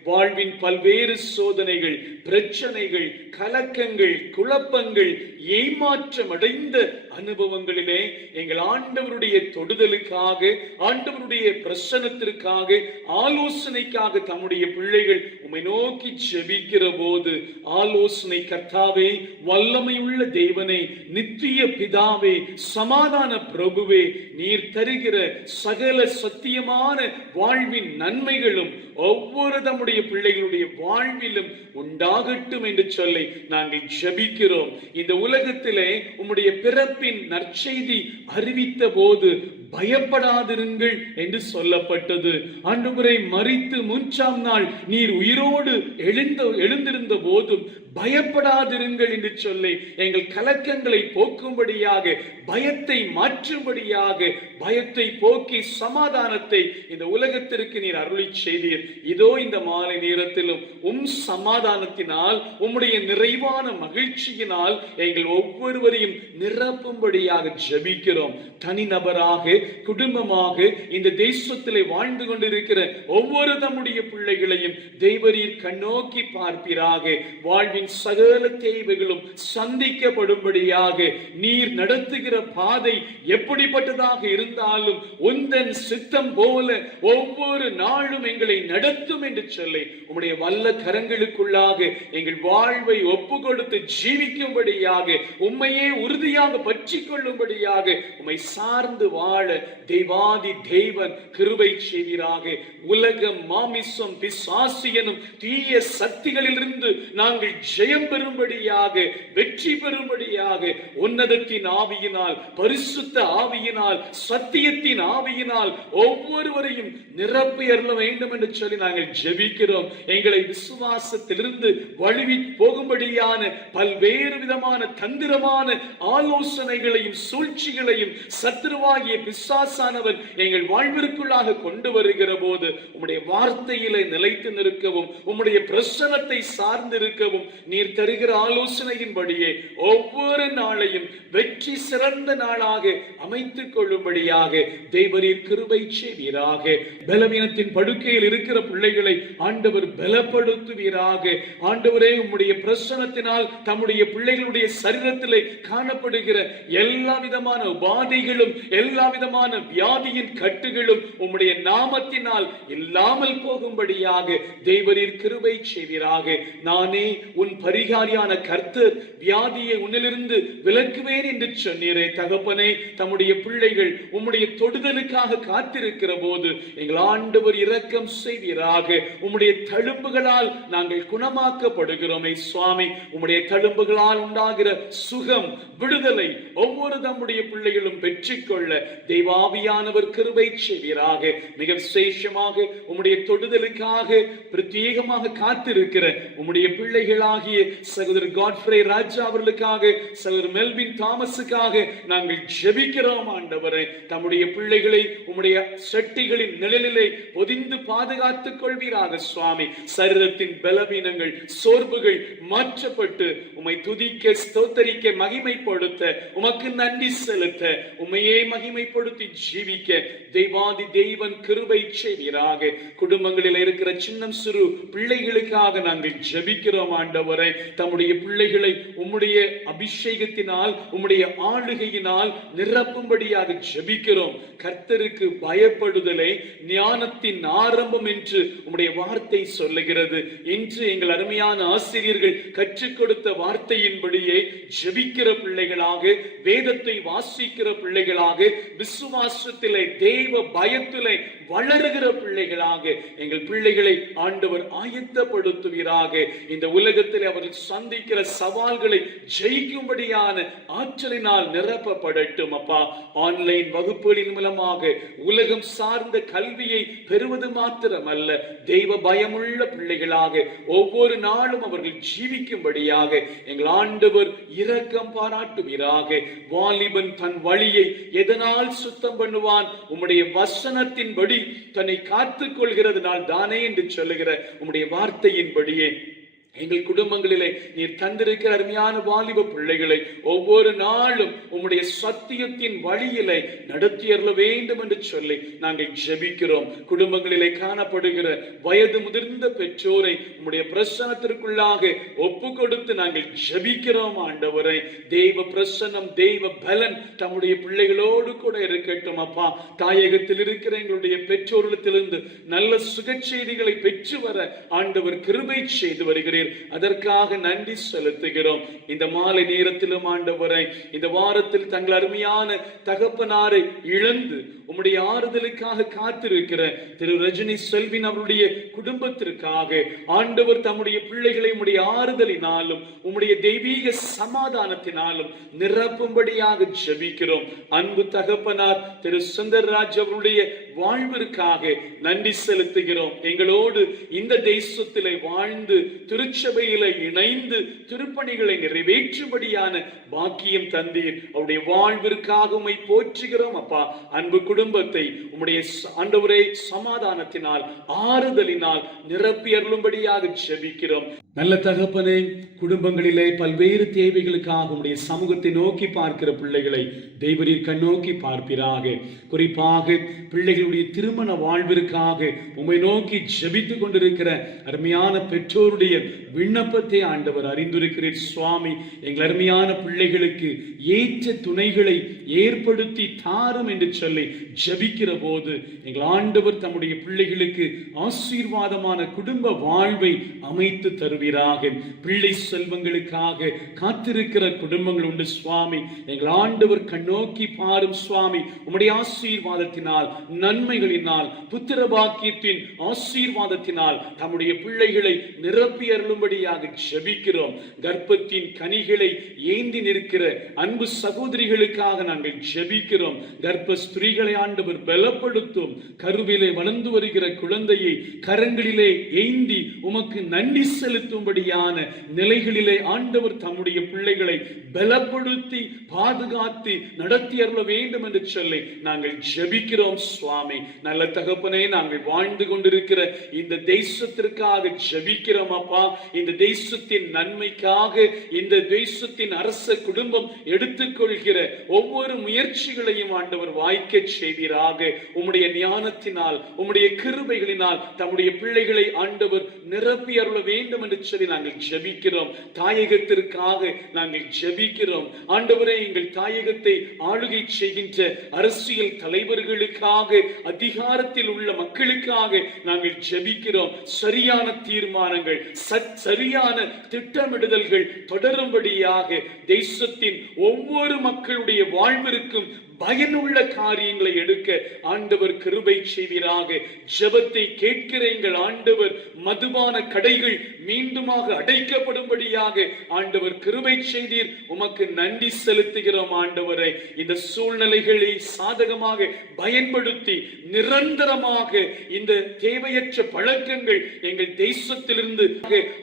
வாழ்வின் பல்வேறு சோதனைகள், பிரச்சனைகள், கலக்கங்கள், குழப்பங்கள், ஏமாற்றம் அடைந்த அனுபவங்களிலே எங்கள் ஆண்டவருடைய தொடுதலுக்காக, ஆண்டவருடைய பிரசன்னத்திற்காக, ஆலோசனைக்காக தம்முடைய பிள்ளைகள் உம்மை நோக்கி ஜெபிக்கிற போது ஆலோசனை கர்த்தாவே, வல்லமையுள்ள தேவனே, நித்திய பிதாவே, சமாதான பிரபுவே, நீர் தருகிற சகல சத்தியமான வாழ்வின் நன்மைகளும் ஒவ்வொரு தம்முடைய பிள்ளைகளுடைய வாழ்விலும் உண்டாகட்டும் என்று சொல்லி நாங்கள் ஜெபிக்கிறோம். இந்த உலகத்திலே உம்முடைய பிறப்பின் நற்செய்தி அறிவித்த போது பயப்படாதிருங்கள் என்று சொல்லப்பட்டது. ஆண்டவரே, மரித்து 3ஆம் நாள் நீர் உயிரோடு எழுந்திருந்த போதும் பயப்படாதிருங்கள் என்று சொல்லி எங்கள் கலக்கங்களை போக்கும்படியாக, பயத்தை மாற்றும்படியாக, பயத்தை போக்கி சமாதானத்தை இந்த உலகத்திற்கு நீர் அருளி செய்தீர். இதோ இந்த மாலை நேரத்திலும் சமாதானத்தினால், உம்முடைய நிறைவான மகிழ்ச்சியினால் எங்கள் ஒவ்வொருவரையும் நிரப்பும்படியாக ஜெபிக்கிறோம். தனிநபராக, குடும்பமாக இந்த தேசத்திலே வாழ்ந்து கொண்டிருக்கிற ஒவ்வொரு தம்முடைய பிள்ளைகளையும் தேவரீர் கண்ணோக்கி பார்ப்பீராக. வாழ்வின் சகல தேவைகளும் சந்திக்கப்படும்படியாக நீர் நடத்துகிற பாதை எப்படிப்பட்டதாக இருந்தாலும் உந்தன் சித்தம் போல ஒவ்வொரு நாளும் எங்களை நடத்தும் என்று சொல்லி உம்முடைய வல்ல கரங்களுக்குள்ளாக எங்கள் வாழ்வை ஒப்பு கொடுத்து ஜீவிக்கும்படியாக, உம்மையே உறுதியாக பற்றி கொள்ளும்படியாக, உம்மை சார்ந்து வாழ தெய்வாதி தேவன் கிருபை செய்வீராக. உலகம், மாமிசம், பிசாசு எனும் தீய சக்திகளிலிருந்து நாங்கள் ஜெயம் பெறும்படியாக, வெற்றி பெறும்படியாக உன்னதத்தின் ஆவியினால், பரிசுத்த ஆவியினால், சத்தியத்தின் ஆவியினால் ஒவ்வொருவரையும் நிரப்பி அருள வேண்டும் என்று சொல்லி நாங்கள் ஜெபிக்கிறோம். எங்களை விசுவாசத்திலிருந்து வழுவி போகும்படியான பல்வேறு விதமான தந்திரமான ஆலோசனைகளையும் சூழ்ச்சிகளையும் சத்துருவாகிய பிசாசானவன் எங்கள் வாழ்விற்குள்ளாக கொண்டு வருகிற போது உம்முடைய வார்த்தையிலே நிலைத்து நிற்கவும், உம்முடைய பிரசன்னத்தை சார்ந்து இருக்கவும் நீர் தருகிற ஆலோசனையின்படியே ஒவ்வொரு நாளையும் வெற்றி சிறந்த நாளாக அமைத்துக் கொள்ளும்படியாக தேவரீர் கிருபை செய்வீராக. பலவீனத்தின் படுக்கையில் இருக்கிற பிள்ளைகளை ஆண்டவர் பலப்படுத்துவீராக. ஆண்டவரே, உம்முடைய பிரசன்னத்தினால் தம்முடைய பிள்ளைகளுடைய சரீரத்திலே காணப்படுகிற எல்லா விதமான உபாதைகளும், எல்லா விதமான விதமான வியாதியின் கட்டுகளும் உம்முடைய நாமத்தினால் இல்லாமல் போகும்படியாக தேவரீர் கிருபை செய்வீராக. நானே உன் பரிகாரியான கர்த்தர், வியாதியை உன்னிலிருந்து விலக்குவேன் என்று சொன்னீரே தகப்பனே. தம்முடைய பிள்ளைகள் உம்முடைய தொடுதலுக்காக காத்திருக்கிற போது எங்கள் ஆண்டவர் இரக்கம் செய்வீராக. உம்முடைய தழும்புகளால் நாங்கள் குணமாக்கப்படுகிறோமே சுவாமி. உம்முடைய தழும்புகளால் உண்டாகிற சுகம், விடுதலை ஒவ்வொரு தம்முடைய பிள்ளைகளும் பெற்றுக்கொள்ள தெய்வாவியானவர் கிருபை செய்வீராக. மிக விசேஷமாக உம்முடைய தொடுதலுக்காக பிரத்யேகமாக காத்திருக்கிற உம்முடைய பிள்ளைகளாகிய சகோதரர் காட்ஃப்ரே ராஜா அவர்களுக்காக, சகோதரர் மெல்வின் தாமஸுக்காக நாங்கள் ஜெபிக்கிறோம் ஆண்டவரே. தம்முடைய பிள்ளைகளை உம்முடைய சட்டிகளின் நிழலிலே பொதிந்து பாதுகாத்துக் கொள்வீராக சுவாமி. சரீரத்தின் பலவீனங்கள், சோர்வுகள் மாற்றப்பட்டு உம்மை துதிக்க, ஸ்தோத்தரிக்க, மகிமைப்படுத்த, உமக்கு நன்றி செலுத்த, உம்மையே மகிமைப்படுத்தி ஜீவிக்க தெய்வாதி தெய்வன் கிருபை செய்வீராக. குடும்பங்களில் இருக்கிற சின்னம் சிறு பிள்ளைகளுக்காக நாங்கள் ஜெபிக்கிறோம் ஆண்டவரே. தம்முடைய பிள்ளைகளை உம்முடைய அபிஷேகத்தினால், உம்முடைய ஆளுகையினால் நிரப்பும்படியாக ஜெபிக்கிறோம். கர்த்தருக்கு பயப்படுதலே ஞானத்தின் ஆரம்பம் என்று உம்முடைய வார்த்தை சொல்லுகிறது. இன்று எங்கள் அருமையான ஆசிரியர்கள் கற்றுக் கொடுத்த வார்த்தையின்படியே ஜெபிக்கிற பிள்ளைகளாக, வேதத்தை வாசிக்கிற பிள்ளைகளாக, விசுவாசத்திலே தெய்வ பயத்திலே வளருகிற பிள்ளைகளாக எங்கள் பிள்ளைகளை ஆண்டவர் ஆயத்தப்படுத்துவீராக. இந்த உலகத்தில் அவர்கள் சந்திக்கிற சவால்களை ஜெயிக்கும்படியான ஆற்றலினால் நிரப்பப்படட்டும் அப்பா. ஆன்லைன் வகுப்புகளின் மூலமாக உலகம் சார்ந்த கல்வியை பெறுவது மாத்திரமல்ல, தெய்வ பயமுள்ள பிள்ளைகளாக ஒவ்வொரு நாளும் அவர்கள் ஜீவிக்கும்படியாக எங்கள் ஆண்டவர் இரக்கம் பாராட்டுவீராக. வாலிபன் தன் வழியை எதனால் சுத்தம் பண்ணுவான்? உம்முடைய வசனத்தின்படி தன்னை காத்துக் கொள்கிறதுனால் தானே என்று சொல்லுகிற உம்முடைய வார்த்தையின்படியே எங்கள் குடும்பங்களிலே நீர் தந்திருக்கிற அருமையான வாலிப பிள்ளைகளை ஒவ்வொரு நாளும் உம்முடைய சத்தியத்தின் வழியிலே நடத்தியறல வேண்டும் என்று சொல்லி நாங்கள் ஜெபிக்கிறோம். குடும்பங்களிலே காணப்படுகிற வயது முதிர்ந்த பெற்றோரை உம்முடைய பிரசன்னத்திற்குள்ளாக ஒப்பு கொடுத்து நாங்கள் ஜெபிக்கிறோம் ஆண்டவரே. தெய்வ பிரசன்னம், தெய்வ பலன் தம்முடைய பிள்ளைகளோடு கூட இருக்கட்டும் அப்பா. தாயகத்தில் இருக்கிற எங்களுடைய பெற்றோர்களிடத்திலிருந்து நல்ல சுகச்செய்திகளை பெற்று வர ஆண்டவர் கிருபை செய்து வருகிறேன். அதற்காக நன்றி செலுத்துகிறோம். இந்த மாலை நேரத்திலும் ஆண்டவரை, இந்த வாரத்தில் தங்கள் அருமையான தகப்பனாரை இழந்து உம்முடைய ஆறுதலுக்காக காத்திருக்கிற திரு ரஜினி செல்வின் அவருடைய குடும்பத்திற்காக ஆண்டவர் தம்முடைய பிள்ளைகளை உம்முடைய ஆறுதலினாலும் உம்முடைய தெய்வீக சமாதானத்தினாலும் நிரப்பும்படியாக ஜெபிக்கிறோம். அன்பு தகப்பனார் திரு சுந்தர்ராஜ் அவருடைய வாழ்விற்காக நன்றி செலுத்துகிறோம். எங்களோடு இந்த தேசத்திலே வாழ்ந்து திருச்சபையில இணைந்து திருப்பணிகளை நிறைவேற்றும்படியான பாக்கியம் தந்தீர். அவருடைய வாழ்விற்காக உம்மை போற்றுகிறோம் அப்பா. அன்பு குடும்பத்தை உம்முடைய ஆண்டவரே சமாதானத்தினால், ஆறுதலினால் நிரப்பி அருளும்படியாக ஜெபிக்கிறோம். நல்ல தகப்பனே, குடும்பங்களிலே பல்வேறு தேவைகளுக்காக உம்முடைய சமூகத்தை நோக்கி பார்க்கிற பிள்ளைகளை தேவரீர் கண்ணோக்கி பார்ப்பீராக. குறிப்பாக பிள்ளைகளுடைய திருமண வாழ்விற்காக உம்மை நோக்கி ஜெபித்துக் கொண்டிருக்கிற அருமையான பெற்றோருடைய விண்ணப்பத்தை ஆண்டவர் அறிந்திருக்கிறீர் சுவாமி. எங்கள் அருமையான பிள்ளைகளுக்கு ஏற்ற துணைகளை ஏற்படுத்தி தாரும் என்று சொல்லி ஜெபிக்கிற போது எங்கள் ஆண்டவர் தம்முடைய பிள்ளைகளுக்கு ஆசீர்வாதமான குடும்ப வாழ்வை அமைத்து தருவீராக. பிள்ளை செல்வங்களுக்காக காத்திருக்கிற குடும்பங்கள் உண்டு சுவாமி. எங்கள் ஆண்டவர் கண்ணோக்கி பாரும் சுவாமி. உம்முடைய ஆசீர்வாதத்தினால், நன்மைகளினால், புத்திர பாக்கியத்தின் ஆசீர்வாதத்தினால் தம்முடைய பிள்ளைகளை நிரப்பி அருளும்படியாக ஜெபிக்கிறோம். கர்ப்பத்தின் கனிகளை ஏந்தி நிற்கிற அன்பு சகோதரிகளுக்காக நாங்கள் ஜெபிக்கிறோம். கர்ப்ப ஸ்திரீகளை ஆண்டவர் பலப்படுத்தும். கருவிலே வளர்ந்து வருகிற குழந்தையை கரங்களிலே ஏந்தி உமக்கு நன்றி செலுத்தும்படியான நிலைகளிலே ஆண்டவர் தம்முடைய பிள்ளைகளை பலப்படுத்தி பாதுகாத்து நடத்தி அருள வேண்டும் என்று சொல்லி நாங்கள் ஜெபிக்கிறோம் சுவாமி. சுவாமி. நல்ல தகப்பனே, நாங்கள் வாழ்ந்து கொண்டிருக்கிற இந்த தேசத்திற்காக ஜெபிக்கிறோம் அப்பா. இந்த தேசத்தின் நன்மைக்காக, இந்த தேசத்தின் அரச குடும்பம் எடுத்துக்கொள்கிற ஒவ்வொரு முயற்சிகளையும் ஆண்டவர் வாய்க்க செய்வீராக. உம்முடைய ஞானத்தினால், உம்முடைய கிருபைகளினால் தம்முடைய பிள்ளைகளை ஆண்டவர் நிரப்பி அருள வேண்டும் என்று சொல்லி நாங்கள் ஜெபிக்கிறோம். தாயகத்திற்காக நாங்கள் ஜெபிக்கிறோம் ஆண்டவரே. எங்கள் தாயகத்தை ஆளுகை செய்கின்ற அரசியல் தலைவர்களுக்காக, அதிகாரத்தில் உள்ள மக்களுக்காக நாங்கள் ஜெபிக்கிறோம். சரியான தீர்மானங்கள், சரியான திட்டமிடுதல்கள் தொடரும்படியாக தேசத்தின் ஒவ்வொரு மக்களுடைய வாழ்விற்கும் பயனுள்ள காரியங்களை எடுக்க ஆண்டவர் கிருபை செய்வீராக. ஜெபத்தை கேட்கிற எங்கள் ஆண்டவர், மதுபான கடைகள் மீண்டுமாக அடைக்கப்படும்படியாக ஆண்டவர் கிருபை செய்தீர். உமக்கு நன்றி செலுத்துகிறோம் ஆண்டவரே. இந்த சூழ்நிலைகளை சாதகமாக பயன்படுத்தி நிரந்தரமாக இந்த தேவையற்ற பழக்கங்கள் எங்கள் தேசத்திலிருந்து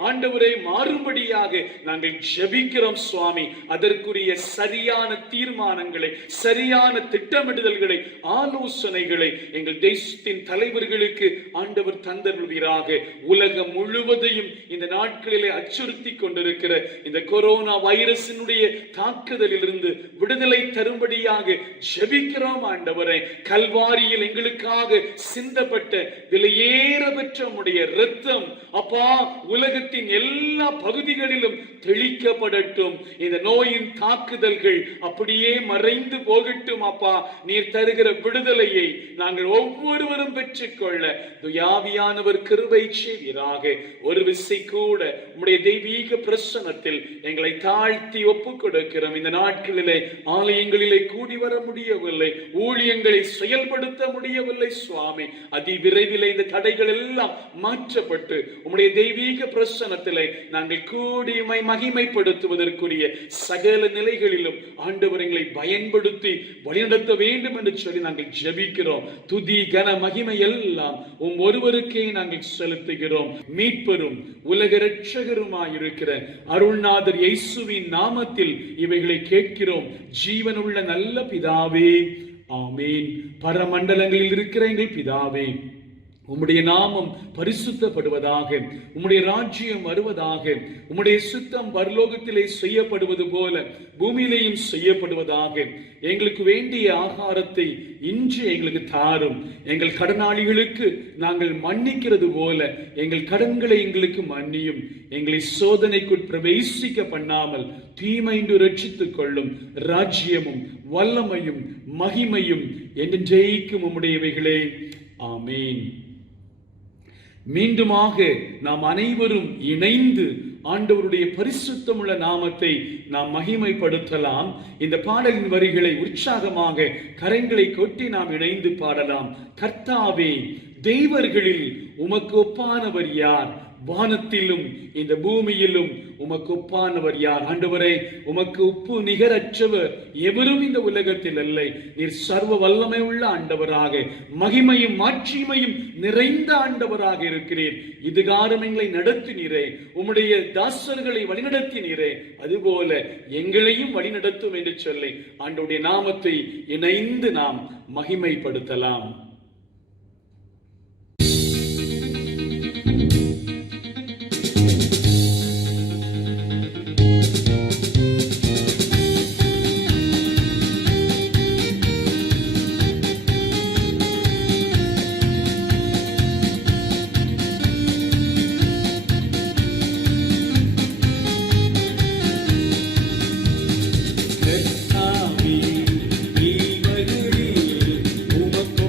ஆண்டவரை மாறும்படியாக நாங்கள் ஜெபிக்கிறோம் சுவாமி. அதற்குரிய சரியான தீர்மானங்களை, சரியான திட்டமிடுதல்களை, ஆலோசனைகளை எங்கள் தேசத்தின் தலைவர்களுக்கு ஆண்டவர் தந்தருள்வீராக. உலகம் முழுவதையும் இந்த நாட்களிலே அச்சுறுத்தி கொண்டிருக்கிற இந்த கொரோனா வைரஸினுடைய தாக்குதலில் இருந்து விடுதலை தரும்படியாக ஜெபிக்கிறோம் ஆண்டவரே. கல்வாரியில் எங்களுக்காக சிந்தப்பட்ட விலையேற பெற்ற உம்முடைய இரத்தம் அப்பா உலகத்தின் எல்லா பகுதிகளிலும் தெளிக்கப்படட்டும். இந்த நோயின் தாக்குதல்கள் அப்படியே மறைந்து போகட்டும் அப்பா. நீர் தருகிற விடுதலையை நாங்கள் ஒவ்வொருவரும் பெற்றுக்கொள்ள துயாவியானவர் கிருபை செய்வீராக. ஒரு விசை கூட உம்முடைய தெய்வீக பிரசன்னத்தில் எங்களை தாழ்த்தி ஒப்புக் கொடுக்கிறோம். இந்த நாட்களிலே ஆலயங்களிலே கூடி வர முடியவில்லை, ஊழியங்களை செயல்படுத்த முடியவில்லை சுவாமி. அதி விரைவில் இந்த தடைகள் எல்லாம் மாற்றப்பட்டு உம்முடைய தெய்வீக பிரசன்னத்திலே நாங்கள் கூடி மகிமைப்படுத்துவதற்குரிய சகல நிலைகளிலும் ஆண்டவர் எங்களை பயன்படுத்தி வழிநடத்த வேண்டும் என்று சொல்லி நாங்கள் ஜெபிக்கிறோம். துதி கன மகிமை எல்லாம் ஒருவருக்கே நாங்கள் செலுத்துகிறோம். மீட்பெரும் உலக இரட்சகருமாயிருக்கிற அருள்நாதர் இயேசுவின் நாமத்தில் இவைகளை கேட்கிறோம் ஜீவனுள்ள நல்ல பிதாவே, ஆமேன். பரமண்டலங்களில் இருக்கிற எங்கள் பிதாவே, உம்முடைய நாமம் பரிசுத்தப்படுவதாக, உம்முடைய ராஜ்யம் வருவதாக, உம்முடைய சித்தம் பரலோகத்திலே செய்யப்படுவது போல பூமியிலேயும் செய்யப்படுவதாக. எங்களுக்கு வேண்டிய ஆகாரத்தை இன்று எங்களுக்கு தாரும். எங்கள் கடனாளிகளுக்கு நாங்கள் மன்னிக்கிறது போல எங்கள் கடன்களை எங்களுக்கு மன்னியும். எங்களை சோதனைக்குள் பிரவேசிக்க பண்ணாமல் தீமைந்து ரட்சித்துக் கொள்ளும். ராஜ்யமும் வல்லமையும் மகிமையும் என்றென்றைக்கும் உம்முடையவைகளே, ஆமேன். மீண்டுமாக நாம் அனைவரும் இணைந்து ஆண்டவருடைய பரிசுத்தமுள்ள நாமத்தை நாம் மகிமைப்படுத்தலாம். இந்த பாடலின் வரிகளை உற்சாகமாக கரங்களை கொட்டி நாம் இணைந்து பாடலாம். கர்த்தாவே, தேவர்களில் உமக்கு ஒப்பானவர் யார்? வானத்திலும் இந்த பூமியிலும் உமக்கு ஒப்பானவர் யார்? ஆண்டவரே, உமக்கு ஒப்பு நிகரற்றவர் எவரும் இந்த உலகத்தில் இல்லை. நீர் சர்வ வல்லமை உள்ள ஆண்டவராக, மகிமையும் மாட்சிமையும் நிறைந்த ஆண்டவராக இருக்கிறீர். இதுகாரம் எங்களை நடத்தினீரே, உம்முடைய தாசர்களை வழிநடத்தினீரே, அதுபோல எங்களையும் வழிநடத்தும் என்று சொல்லி ஆண்டவருடைய நாமத்தை இணைந்து நாம் மகிமைப்படுத்தலாம். உமக்கு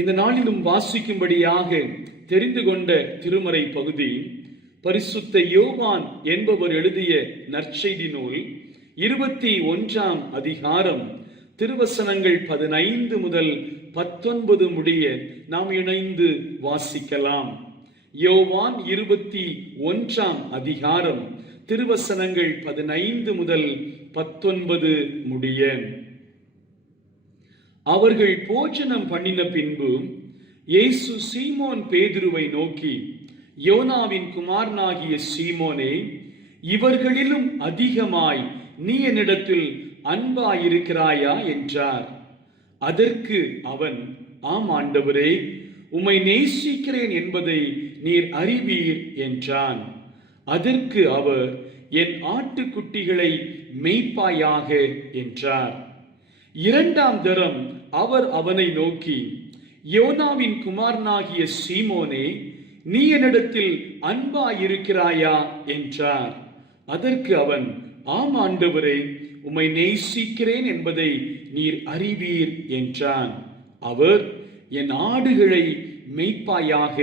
இந்த நாளிலும் வாசிக்கும்படியாக தெரிந்து கொண்ட திருமறை பகுதி பரிசுத்த யோவான் என்பவர் எழுதிய நற்செய்தி நூல் 21ஆம் அதிகாரம் திருவசனங்கள் 15 முதல் 19 முடிய நாம் இணைந்து வாசிக்கலாம். யோவான் 21ஆம் அதிகாரம் திருவசனங்கள் 15 முதல் 19 முடிய. அவர்கள் போஜனம் பண்ணின பின்பு இயேசு சீமோன் பேதுருவை நோக்கி, யோனாவின் குமாரனாகிய சீமோனே, இவர்களிலும் அதிகமாய் நீ என்னிடத்தில் அன்பாயிருக்கிறாயா என்றார். அதற்கு அவன், ஆம் ஆண்டவரே, உம்மை நேசிக்கிறேன் என்பதை நீர் அறிவீர் என்றான். அதற்கு அவர், என் ஆட்டுக்குட்டிகளை மேய்ப்பாயாக என்றார். 2ஆம் தரம் அவர் அவனை நோக்கி, யோனாவின் குமாரனாகிய சீமோனே, நீ என்னிடத்தில் அன்பாயிருக்கிறாயா என்றார். அதற்கு அவன், ஆம் ஆண்டவரே, உம்மை நேசிக்கிறேன் என்பதை நீர் அறிவீர் என்றான். அவர், என் ஆடுகளை மேய்ப்பாயாக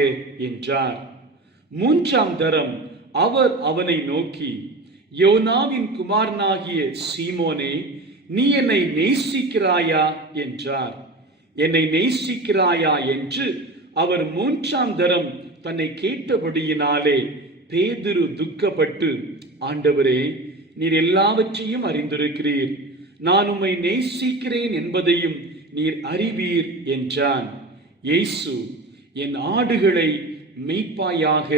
என்றார். 3ஆம் தரம் அவர் அவனை நோக்கி, யோனாவின் குமாரனாகிய சீமோனே, நீ என்னை நேசிக்கிறாயா என்றார். என்னை நேசிக்கிறாயா என்று அவர் 3ஆம் தரம் தன்னை கேட்டபடியினாலே பேதுரு துக்கப்பட்டு, ஆண்டவரே, நீர் எல்லாவற்றையும் அறிந்திருக்கிறீர், நான் உம்மை நேசிக்கிறேன் என்பதையும் நீர் அறிவீர் என்றான். இயேசு, என் ஆடுகளை மேய்ப்பாயாக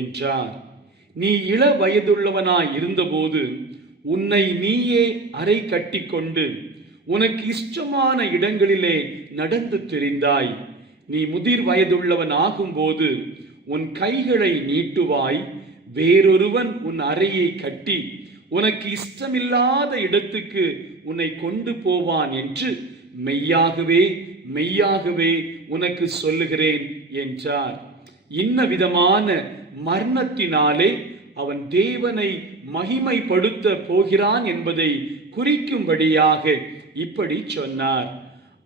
என்றார். நீ இள வயதுள்ளவனாய் இருந்தபோது உன்னை நீயே அறை கட்டிக்கொண்டு உனக்கு இஷ்டமான இடங்களிலே நடந்து திரிந்தாய். நீ முதிர் வயதுள்ளவன் ஆகும்போது உன் கைகளை நீட்டுவாய், வேறொருவன் உன் அறையை கட்டி உனக்கு இஷ்டமில்லாத இடத்துக்கு உன்னை கொண்டு போவான் என்று மெய்யாகவே மெய்யாகவே உனக்கு சொல்லுகிறேன் என்றார். இன்ன விதமான மரணத்தினாலே அவன் தேவனை மகிமைப்படுத்த போகிறான் என்பதை குறிக்கும்படியாக இப்படி சொன்னார்.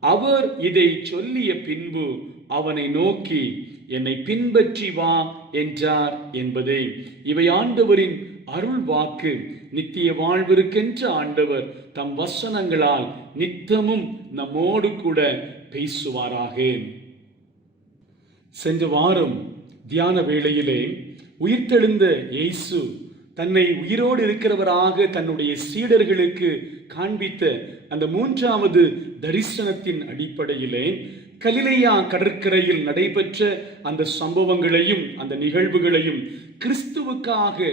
அவர் இதை சொல்லிய பின்பு அவனை நோக்கி, என்னை பின்பற்றி வா என்றார் என்பதே. இவை ஆண்டவரின் அருள் வாக்கு. நித்திய வாழ்விற்கென்ற ஆண்டவர் தம் வசனங்களால் நித்தமும் நம்மோடு கூட பேசுவாராக. சென்ற வாரம் தியான வேளையிலே உயிர்த்தெழுந்த இயேசு தன்னை உயிரோடு இருக்கிறவராக தன்னுடைய சீடர்களுக்கு காண்பித்த அந்த 3வது தரிசனத்தின் அடிப்படையிலே கலிலேயா கடற்கரையில் நடைபெற்ற அந்த சம்பவங்களையும் அந்த நிகழ்வுகளையும் கிறிஸ்துவுக்காக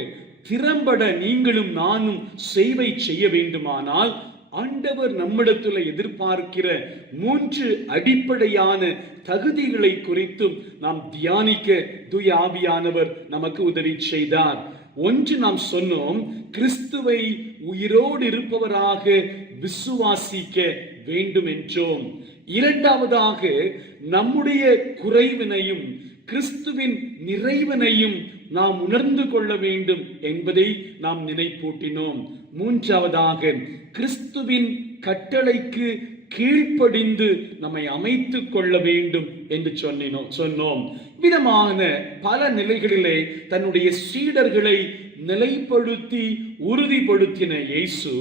திறம்பட நீங்களும் நானும் சேவை செய்ய வேண்டுமானால் ஆண்டவர் நம்மிடத்துல எதிர்பார்க்கிற 3 அடிப்படையான தகுதிகளை குறித்தும் நாம் தியானிக்க தூய ஆவியானவர் நமக்கு உதவி செய்தார். ஒன்று நாம் சொன்னோம், கிறிஸ்துவை உயிரோடு இருப்பவராக விசுவாசிக்க வேண்டும் என்றோம். 2வதாக நம்முடைய குறைவினையும் கிறிஸ்துவின் நிறைவினையும் நாம் உணர்ந்து கொள்ள வேண்டும் என்பதை நாம் நினைப்பூட்டினோம். 3வதாக கிறிஸ்துவின் கட்டளைக்கு கீழ்ப்படிந்து நம்மை அமைத்துக் கொள்ள வேண்டும் என்று சொன்னோம். விதமான பல நிலைகளிலே தன்னுடைய சீடர்களை நிலைப்படுத்தி உறுதிப்படுத்தின இயேசு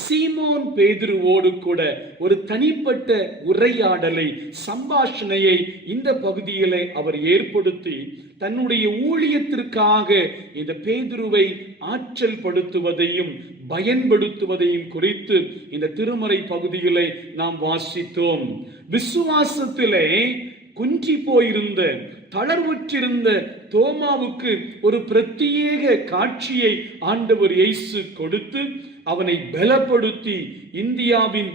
சீமோன் பேதுருவோடு கூட ஒரு தனிப்பட்ட உரையாடலை, சம்பாஷணையை இந்த பகுதியிலே அவர் ஏற்படுத்தி தன்னுடைய ஊழியத்திற்காக இந்த பேதுருவை ஆற்றல் படுத்துவதையும் பயன்படுத்துவதையும் குறித்து இந்த திருமறை பகுதியிலே நாம் வாசித்தோம். விசுவாசத்திலே குன்றி போயிருந்த, தளர்வுற்றிருந்த தோமாவுக்கு ஒரு பிரத்யேக காட்சியை ஆண்டவர் இயேசு கொடுத்து அவனை பலப்படுத்தி இந்தியாவின்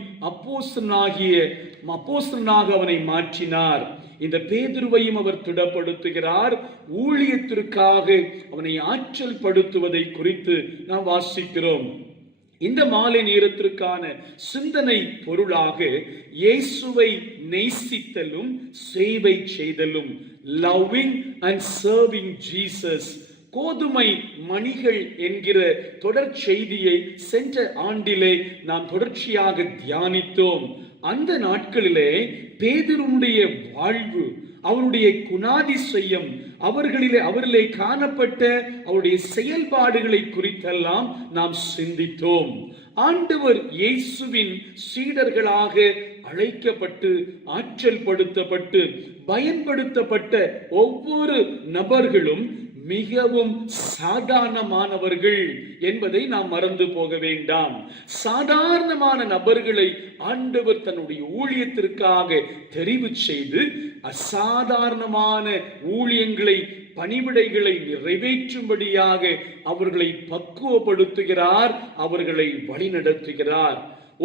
அப்போஸ்தலனாக அவனை மாற்றினார். இந்த பேதுருவையும் அவர் திடப்படுத்துகிறார். ஊழியத்திற்காக அவனை ஆற்றல் படுத்துவதை குறித்து நாம் வாசிக்கிறோம். இந்த மாலை நேரத்திற்கான சிந்தனை பொருளாக இயேசுவை நேசித்தலும் சேவை செய்தலும், லவ்விங் அண்ட் சர்விங் ஜீசஸ், கோதுமை மணிகள் என்கிற தொடர் செய்தியை சென்ற ஆண்டிலே நாம் தொடர்ச்சியாக தியானித்தோம். அந்த நாட்களிலே பேதுருடைய வாழ்வு, அவருடைய குணாதிசயம், அவரிலே காணப்பட்ட அவருடைய செயல்பாடுகளை குறித்தெல்லாம் நாம் சிந்தித்தோம். ஆண்டவர் இயேசுவின் சீடர்களாக அழைக்கப்பட்டு, ஆற்றல் படுத்தப்பட்டு, பயன்படுத்தப்பட்ட ஒவ்வொரு நபர்களும் மிகவும் சாதாரணமானவர்கள் என்பதை நாம் மறந்து போக வேண்டாம். சாதாரணமான நபர்களை ஆண்டவர் தன்னுடைய ஊழியத்திற்காக தெரிவு செய்து அசாதாரணமான ஊழியங்களை, பணிவிடைகளை நிறைவேற்றும்படியாக அவர்களை பக்குவப்படுத்துகிறார், அவர்களை வழிநடத்துகிறார்.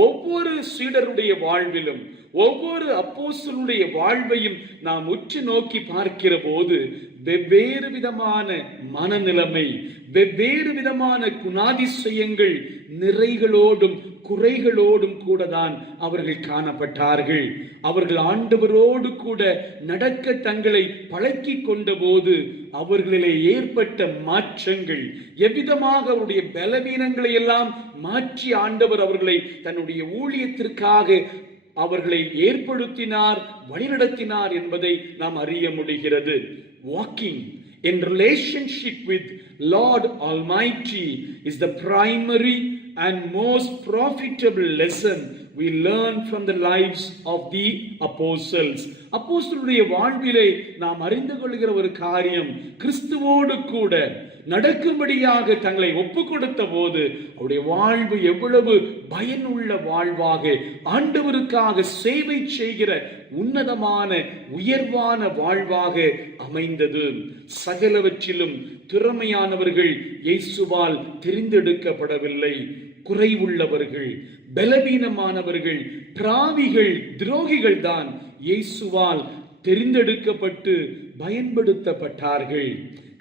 ஒவ்வொரு சீடருடைய வாழ்விலும், ஒவ்வொரு அப்போஸ்தலருடைய வாழ்வையும் நாம் உற்று நோக்கி பார்க்கிற போது வெவ்வேறு விதமான மனநிலைமை, வெவ்வேறு விதமான குணாதிசயங்கள், நிறைகளோடும் குறைகளோடும் கூட தான் அவர்கள் காணப்பட்டார்கள். அவர்கள் ஆண்டவரோடு கூட நடக்க தங்களை பழக்கி கொண்ட போது அவர்களிலே ஏற்பட்ட மாற்றங்கள், எவ்விதமாக அவருடைய பலவீனங்களை எல்லாம் மாற்றி ஆண்டவர் அவர்களை தன்னுடைய ஊழியத்திற்காக அவர்களை ஏற்படுத்தினார், வழிநடத்தினார் என்பதை நாம் அறிய முடிகிறது. Walking in relationship with Lord Almighty is the primary and most profitable lesson we learn from the lives of the apostles. அப்போஸ்தலருடைய வாழ்விலே நாம் அறிந்து கொள்கிற ஒரு காரியம், கிறிஸ்துவோடு கூட நடக்கும்படியாக தங்களை ஒப்பு கொடுத்த போது அவருடைய வாழ்வு எவ்வளவு பயனுள்ள வாழ்வாக, ஆண்டவருக்காக சேவை செய்கிற உன்னதமான உயர்வான வாழ்வாக அமைந்தது. சகலவற்றிலும் திறமையானவர்கள் இயேசுவால் தெரிந்தெடுக்கப்படவில்லை. குறைவுள்ளவர்கள், பலவீனமானவர்கள், பிராவிகள், துரோகிகள் தான் இயேசுவால் தெரிந்தெடுக்கப்பட்டு பயன்படுத்தப்பட்டார்கள்.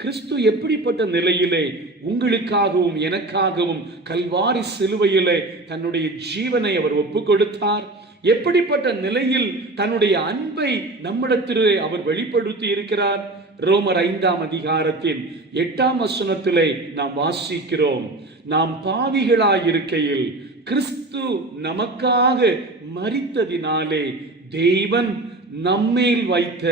கிறிஸ்து எப்படிப்பட்ட நிலையிலே உங்களுக்காகவும் எனக்காகவும் கல்வாரி சிலுவையிலே தன்னுடைய ஜீவனை அவர் ஒப்பு கொடுத்தார்? எப்படிப்பட்ட நிலையில் தன்னுடைய அன்பை நம்மிடத்திலே அவர் வெளிப்படுத்தி இருக்கிறார்? ரோமர் 5ஆம் அதிகாரத்தின் 8ஆம் வசனத்திலே நாம் வாசிக்கிறோம், நாம் பாவிகளாயிருக்கையில் கிறிஸ்து நமக்காக மரித்ததினாலே தேவன் நம்மேல் வைத்த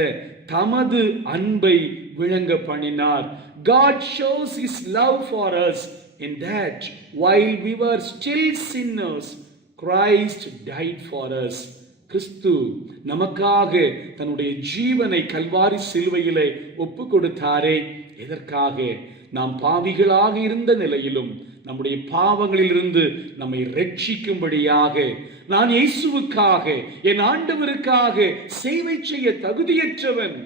தமது அன்பை விளங்க பண்ணினார். God shows his love for us in that while we were still sinners, Christ died for us. கிறிஸ்து நமக்காக தன்னுடைய ஜீவனை கல்வாரி சிலுவையிலே ஒப்பு கொடுத்தாரே. எதற்காக? நாம் பாவிகளாக இருந்த நிலையிலும் நம்முடைய பாவங்களிலிருந்து நம்மை ரட்சிக்கும்படியாக. நான் இயேசுவுக்காக, என் ஆண்டவருக்காக சேவை செய்ய தகுதியற்றவன்.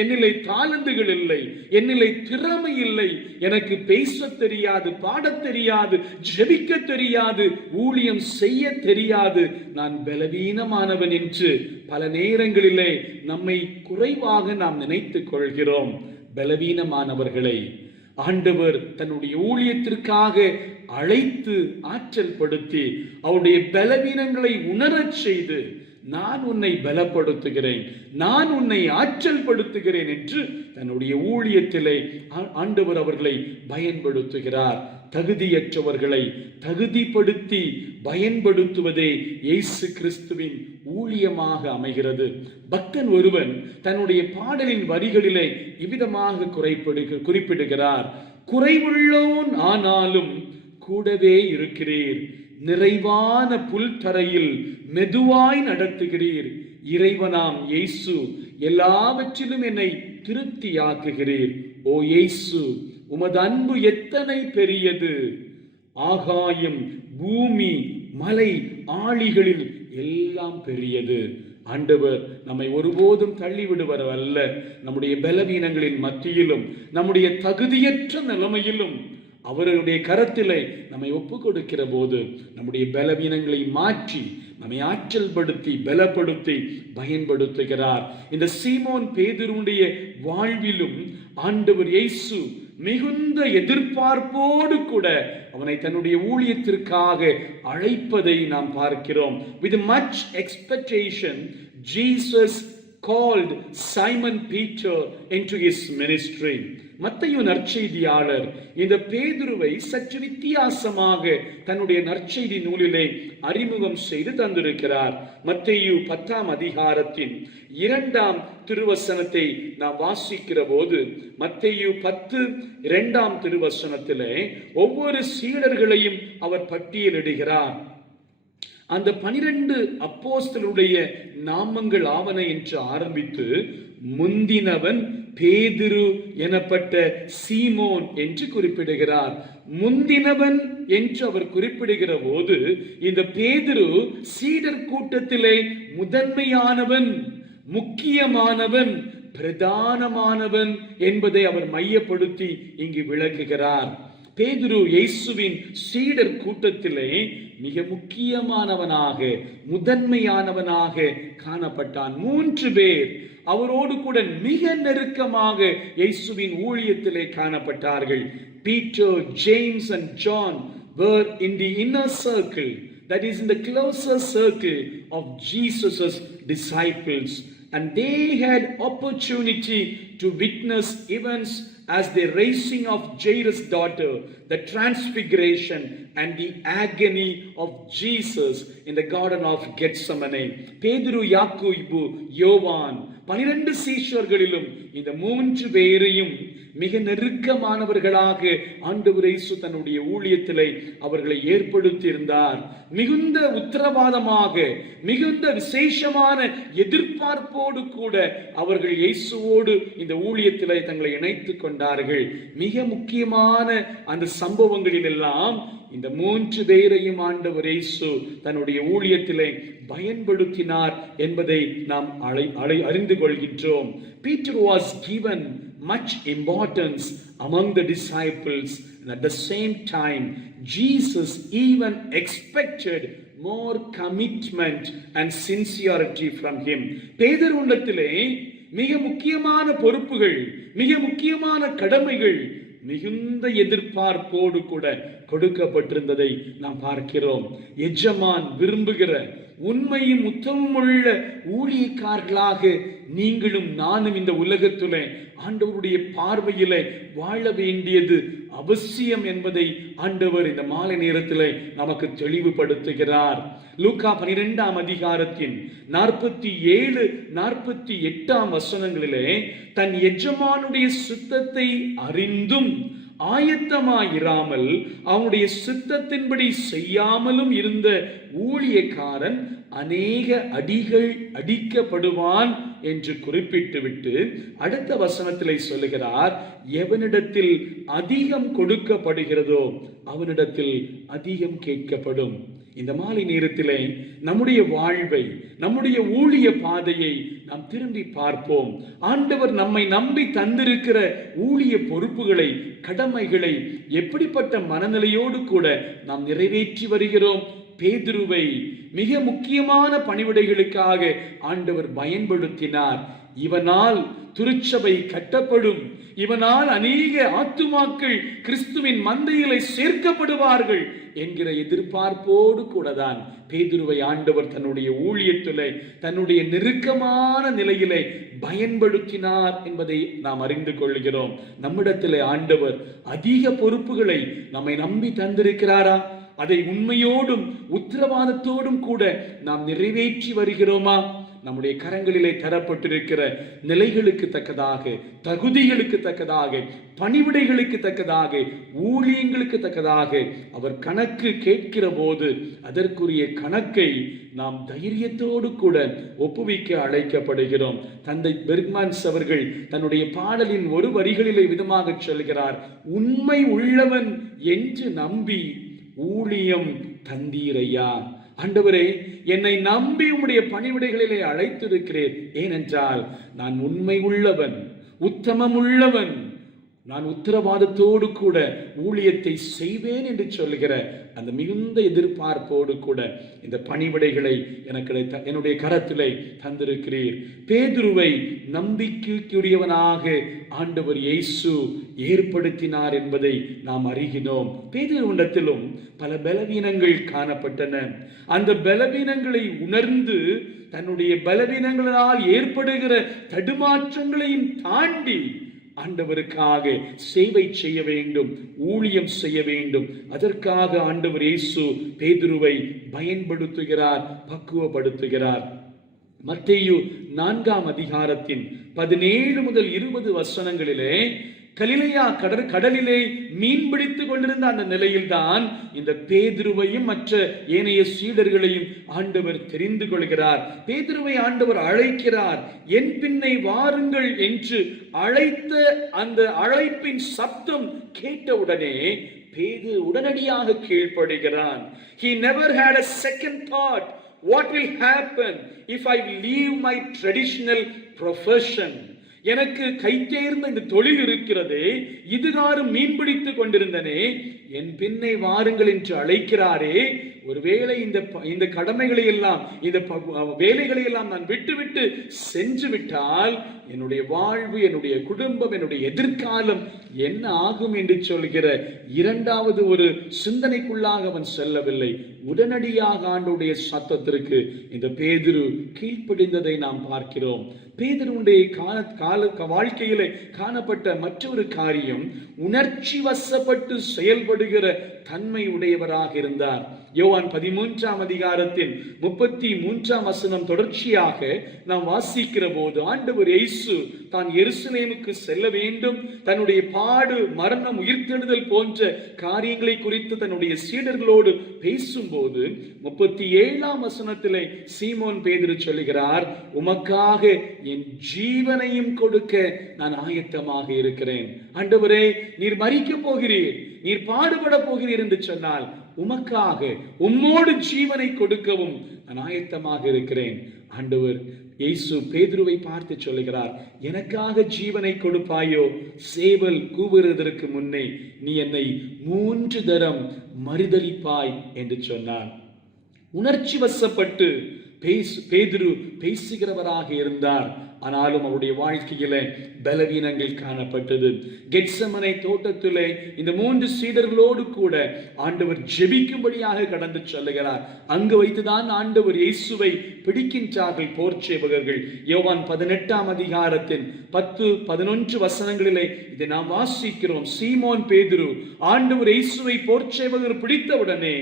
என்னிலே தாளந்துகள் இல்லை, என்னிலே திறமை இல்லை, எனக்கு பேச தெரியாது, பாடத் தெரியாது, ஜெபிக்க தெரியாது, ஊழியம் செய்ய தெரியாது, நான் பலவீனமானவன் என்று பல நேரங்களிலே நம்மை குறைவாக நாம் நினைத்துக் கொள்கிறோம். பலவீனமானவர்களை ஆண்டவர் தன்னுடைய ஊழியத்திற்காக அழைத்து ஆற்றல் படுத்தி அவருடைய பலவீனங்களை உணரச் செய்து, நான் உன்னை பலப்படுத்துகிறேன், நான் உன்னை ஆற்றல் படுத்துகிறேன் என்று தன்னுடைய ஊழியத்திலே ஆண்டவர் அவர்களை பயன்படுத்துகிறார். தகுதியற்றவர்களை தகுதிப்படுத்தி பயன்படுத்துவதே இயேசு கிறிஸ்துவின் ஊழியமாக அமைகிறது. பக்தன் ஒருவன் தன்னுடைய பாடலின் வரிகளிலே இவ்விதமாக குறிப்பிடுகிறார், குறைவுள்ளோன் ஆனாலும் கூடவே இருக்கிறீர், நிறைவான புல் தரையில் மெதுவாய் நடத்துகிறீர், இறைவனாம் இயேசு எல்லாவற்றிலும் என்னை திருப்தியாக்குகிறீர். ஓ இயேசு, உமது அன்பு எத்தனை பெரியது! ஆகாயம், பூமி, மலை, ஆழிகளில் எல்லாம் பெரியது. ஆண்டவர் நம்மை ஒருபோதும் தள்ளிவிடுவர் அல்ல. நம்முடைய பலவீனங்களின் மத்தியிலும், நம்முடைய தகுதியற்ற நிலைமையிலும் அவருடைய கரத்திலே நம்மை ஒப்பு கொடுக்கிற போது நம்முடைய பலவீனங்களை மாற்றி நம்மை ஆற்றல் படுத்தி பலப்படுத்தி பயன்படுத்துகிறார். இந்த சீமோன் பேதுருடைய வாழ்விலும் ஆண்டவர் இயேசு மிகுந்த எதிர்பார்ப்போடு கூட அவனை தன்னுடைய ஊழியத்திற்காக அழைப்பதை நாம் பார்க்கிறோம். With much expectation, Jesus called Simon Peter into his ministry. மத்தேயு நற்செய்தியாளர் இந்த பேதுருவை சற்று வித்தியாசமாக தன்னுடைய நற்செய்தி நூலிலே அறிமுகம் செய்து தந்திருக்கிறார். மத்தேயு 10ஆம் அதிகாரத்தின் 2ஆம் திருவசனத்தை நாம் வாசிக்கிற போது, மத்தேயு 10:2ஆம் திருவசனத்திலே ஒவ்வொரு சீடர்களையும் அவர் பட்டியலிடுகிறார். அந்த 12 அப்போஸ்தலருடைய நாமங்கள் ஆவன என்று ஆரம்பித்து, முந்தினவன் பேதுரு எனப்பட்ட சீமோன் என்று குறிப்பிடுகிறார். முந்தினவன் என்று அவர் குறிப்பிடுகிற போது, இந்த பேதுரு சீடர் கூட்டத்திலே முதன்மையானவன், முக்கியமானவன், பிரதானமானவன் என்பதை அவர் மையப்படுத்தி இங்கு விளக்குகிறார். பேதுரு இயேசுவின் சீடர் கூட்டத்திலே மிக முக்கியமானவனாக, முதன்மையானவனாக காணப்பட்டான். 3 பேர் அவரோடு கூட மிக நெருக்கமாக இயேசுவின் ஊழியத்திலே காணப்பட்டார்கள். Peter, James and John were in the inner circle, that is in the closer circle of Jesus's disciples, and they had opportunity to witness events as the raising of Jairus' daughter, the transfiguration and the agony of Jesus in the garden of Gethsemane. பேதுரு, யாக்கோபு, யோவான் 12 சீஷர்களிலும் இந்த 3 பேரையும் மிக நெருக்கமானவர்களாக ஆண்டவர் இயேசு தன்னுடைய ஊழியத்திலே அவர்களை ஏற்படுத்தி இருந்தார். மிகுந்த உத்தரவாதமாக, மிகுந்த விசேஷமான எதிர்பார்ப்போடு கூட அவர்கள் இயேசுவோடு இந்த ஊழியத்திலே தங்களை இணைத்துக் கொண்டார்கள். மிக முக்கியமான அந்த சம்பவங்களில் எல்லாம் இந்த 3 பேரையும் ஆண்டவர் இயேசு தன்னுடைய ஊழியத்திலே பயன்படுத்தினார் என்பதை நாம் அறிந்து கொள்கின்றோம். Peter was given much importance among the disciples, and at the same time Jesus even expected more commitment and sincerity from him. பேதுருவிடத்திலே மிக முக்கியமான பொறுப்புகள், மிக முக்கியமான கடமைகள் மிகுந்த எதிர்பார்ப்போடு கூட கொடுக்கப்பட்டிருந்ததை நாம் பார்க்கிறோம். எஜமான் விரும்புகிற உண்மையும் உத்தமமுள்ள ஊழியக்காரர்களாக நீங்களும் நானும் இந்த உலகத்திலே ஆண்டவருடைய பார்வையிலே வாழ வேண்டியது அவசியம் என்பதை ஆண்டவர் இந்த மாலை நேரத்திலே நமக்கு தெளிவுபடுத்துகிறார். லூக்கா 12ஆம் அதிகாரத்தின் 47-48 வசனங்களிலே தன் எஜமானுடைய சித்தத்தை அறிந்தும் ஆயத்தமாயிராமல் அவனுடைய சித்தத்தின்படி செய்யாமலும் இருந்த ஊழியக்காரன் அநேக அடிகள் அடிக்கப்படுவான் என்று குறிப்பிட்டுவிட்டு அடுத்த வசனத்திலே சொல்லுகிறார், எவனிடத்தில் அதிகம் கொடுக்கப்படுகிறதோ அவனிடத்தில் அதிகம் கேட்கப்படும். இந்த மாலை நேரத்திலே நம்முடைய வாழ்வை, நம்முடைய ஊழிய பாதையை நாம் திரும்பி பார்ப்போம். ஆண்டவர் நம்மை நம்பி தந்திருக்கிற ஊழிய பொறுப்புகளை, கடமைகளை எப்படிப்பட்ட மனநிலையோடு கூட நாம் நிறைவேற்றி வருகிறோம். பேதுருவை மிக முக்கியமான பணிவிடைகளுக்காக ஆண்டவர் பயன்படுத்தினார். இவனால் திருச்சபை கட்டப்படும், இவனால் அநேக ஆத்துமாக்கள் கிறிஸ்துவின் மந்தையிலே சேர்க்கப்படுவார்கள் என்கிற எதிர்பார்ப்போடு கூட தான் பேதுருவை ஆண்டவர் தன்னுடைய ஊழியத்திலே, தன்னுடைய நெருக்கமான நிலையிலே பயன்படுத்தினார் என்பதை நாம் அறிந்து கொள்கிறோம். நம்மிடத்திலே ஆண்டவர் அதிக பொறுப்புகளை நம்மை நம்பி தந்திருக்கிறாரா? அதை உண்மையோடும் உத்தரவாதத்தோடும் கூட நாம் நிறைவேற்றி வருகிறோமா? நம்முடைய கரங்களிலே தரப்பட்டிருக்கிற நிலைகளுக்கு தக்கதாக, தகுதிகளுக்கு தக்கதாக, பணிவிடைகளுக்கு தக்கதாக, ஊழியங்களுக்கு தக்கதாக அவர் கணக்கு கேட்கிற போது அதற்குரிய கணக்கை நாம் தைரியத்தோடு கூட ஒப்புவிக்க அழைக்கப்படுகிறோம். தந்தை பெர்க்மன்ஸ் அவர்கள் தன்னுடைய பாடலின் ஒரு வரிகளிலே விதமாக சொல்கிறார், உண்மை உள்ளவன் என்று நம்பி ஊழியம் தந்தீரையா. ஆண்டவரே, என்னை நம்பி உம்முடைய பணிவிடைகளிலே அழைத்திருக்கிறேன். ஏனென்றால் நான் உண்மை உள்ளவன், உத்தமம் உள்ளவன், நான் உத்தரவாதத்தோடு கூட ஊழியத்தை செய்வேன் என்று சொல்லுகிற அந்த மிகுந்த எதிர்பார்ப்போடு கூட இந்த பணிவிடைகளை எனக்கு என்னுடைய கரத்திலே தந்திருக்கிறீர். பேதுருவை நம்பிக்கைக்குரியவனாக ஆண்டவர் இயேசு ஏற்படுத்தினார் என்பதை நாம் அறிகிறோம். பேதுருவிடத்திலும் பல பலவீனங்கள் காணப்பட்டன. அந்த பலவீனங்களை உணர்ந்து தன்னுடைய பலவீனங்களால் ஏற்படுகிற தடுமாற்றங்களையும் தாண்டி ஆண்டவருக்காக சேவை செய்ய வேண்டும், ஊழியம் செய்ய வேண்டும். அதற்காக ஆண்டவர் இயேசு பேதுருவை பயன்படுத்துகிறார், பக்குவப்படுத்துகிறார். மத்தேயு 4ஆம் அதிகாரத்தின் 17 முதல் 20 வசனங்களிலே கலிலேயா கடலிலே மீன் பிடித்துக் கொண்டிருந்த அந்த நிலையில்தான் இந்த பேதுருவையும் மற்ற ஏனைய சீடர்களையும் ஆண்டவர் தெரிந்து கொள்கிறார். பேதுருவை ஆண்டவர் அழைக்கிறார். என் பின்னை வாருங்கள் என்று அழைத்த அந்த அழைப்பின் சப்தம் கேட்டவுடனே பேதுரு உடனடியாக கீழ்ப்படுகிறான். He never had a second thought. What will happen if I leave my traditional profession? எனக்கு கைத்தேர்ந்த இந்த தொழில் இருக்கிறதே, இதுகாரும் மீன் பிடித்துக் கொண்டிருந்தனே, என் பின்னை வாருங்கள் என்று அழைக்கிறாரே, ஒருவேளை இந்த கடமைகளை எல்லாம் இந்த வேலைகளை எல்லாம் நான் விட்டு சென்று விட்டால் என்னுடைய வாழ்வு, என்னுடைய குடும்பம், என்னுடைய எதிர்காலம் என்ன ஆகும் என்று சொல்கிற இரண்டாவது ஒரு சிந்தனைக்குள்ளாக அவன் செல்லவில்லை. உடனடியாக ஆண்டவருடைய சத்தத்திற்கு இந்த பேதுரு கீழ்ப்படிந்ததை நாம் பார்க்கிறோம். பேதுருவுடைய வாழ்க்கையிலே காணப்பட்ட மற்றொரு காரியம், உணர்ச்சி வசப்பட்டு செயல்படுகிற தன்மை உடையவராக இருந்தார். யோவான் 13ஆம் அதிகாரத்தின் 33ஆம் வசனம் தொடர்ச்சியாக நாம் வாசிக்கிற போது ஆண்டவர் இயேசு தான் எருசலேமுக்கு செல்ல வேண்டும், தன்னுடைய பாடு, மரணம், உயிர்த்தெழுதல் போன்ற காரியங்களை குறித்து தன்னுடைய சீடர்களோடு பேசும்போது 37ஆம் வசனத்திலே சீமோன் பேதுரு சொல்லுகிறார், உமக்காக என் ஜீவனையும் கொடுக்க நான் ஆயத்தமாக இருக்கிறேன். ஆண்டவரே, நீர் மரிக்க போகிறீர், நீர் பாடுபட போகிறீர் என்று சொன்னால் உமக்காக உம்மோடு ஜீவனை கொடுக்கவும் நான் ஆயத்தமாக இருக்கிறேன். ஆண்டவர் இயேசு பேதுருவை பார்த்து சொல்லுகிறார், எனக்காக ஜீவனை கொடுப்பாயோ? சேவல் கூவுகிறதற்கு முன்னே நீ என்னை 3 தரம் மறுதலிப்பாய் என்று சொன்னார். உணர்ச்சி வசப்பட்டு பேதுரு பேசுகிறவராக இருந்தார். ஆனாலும் அவருடைய வாழ்க்கையில பலவீனங்கள் காணப்பட்டது. கெத்செமனே தோட்டத்திலே இந்த 3 சீடர்களோடு கூட ஆண்டவர் ஜெபிக்கும்படியாக கடந்து செல்லுகிறார். அங்கு வைத்துதான் ஆண்டவர் இயேசுவை பிடிக்கின்றார்கள் போர்ச்சேவகர்கள். யோவான் 18ஆம் அதிகாரத்தின் 10-11 வசனங்களிலே இதை நாம் வாசிக்கிறோம். சீமோன் பேதுரு ஆண்டவர் இயேசுவை போர்ச்சேவகர் பிடித்தவுடனே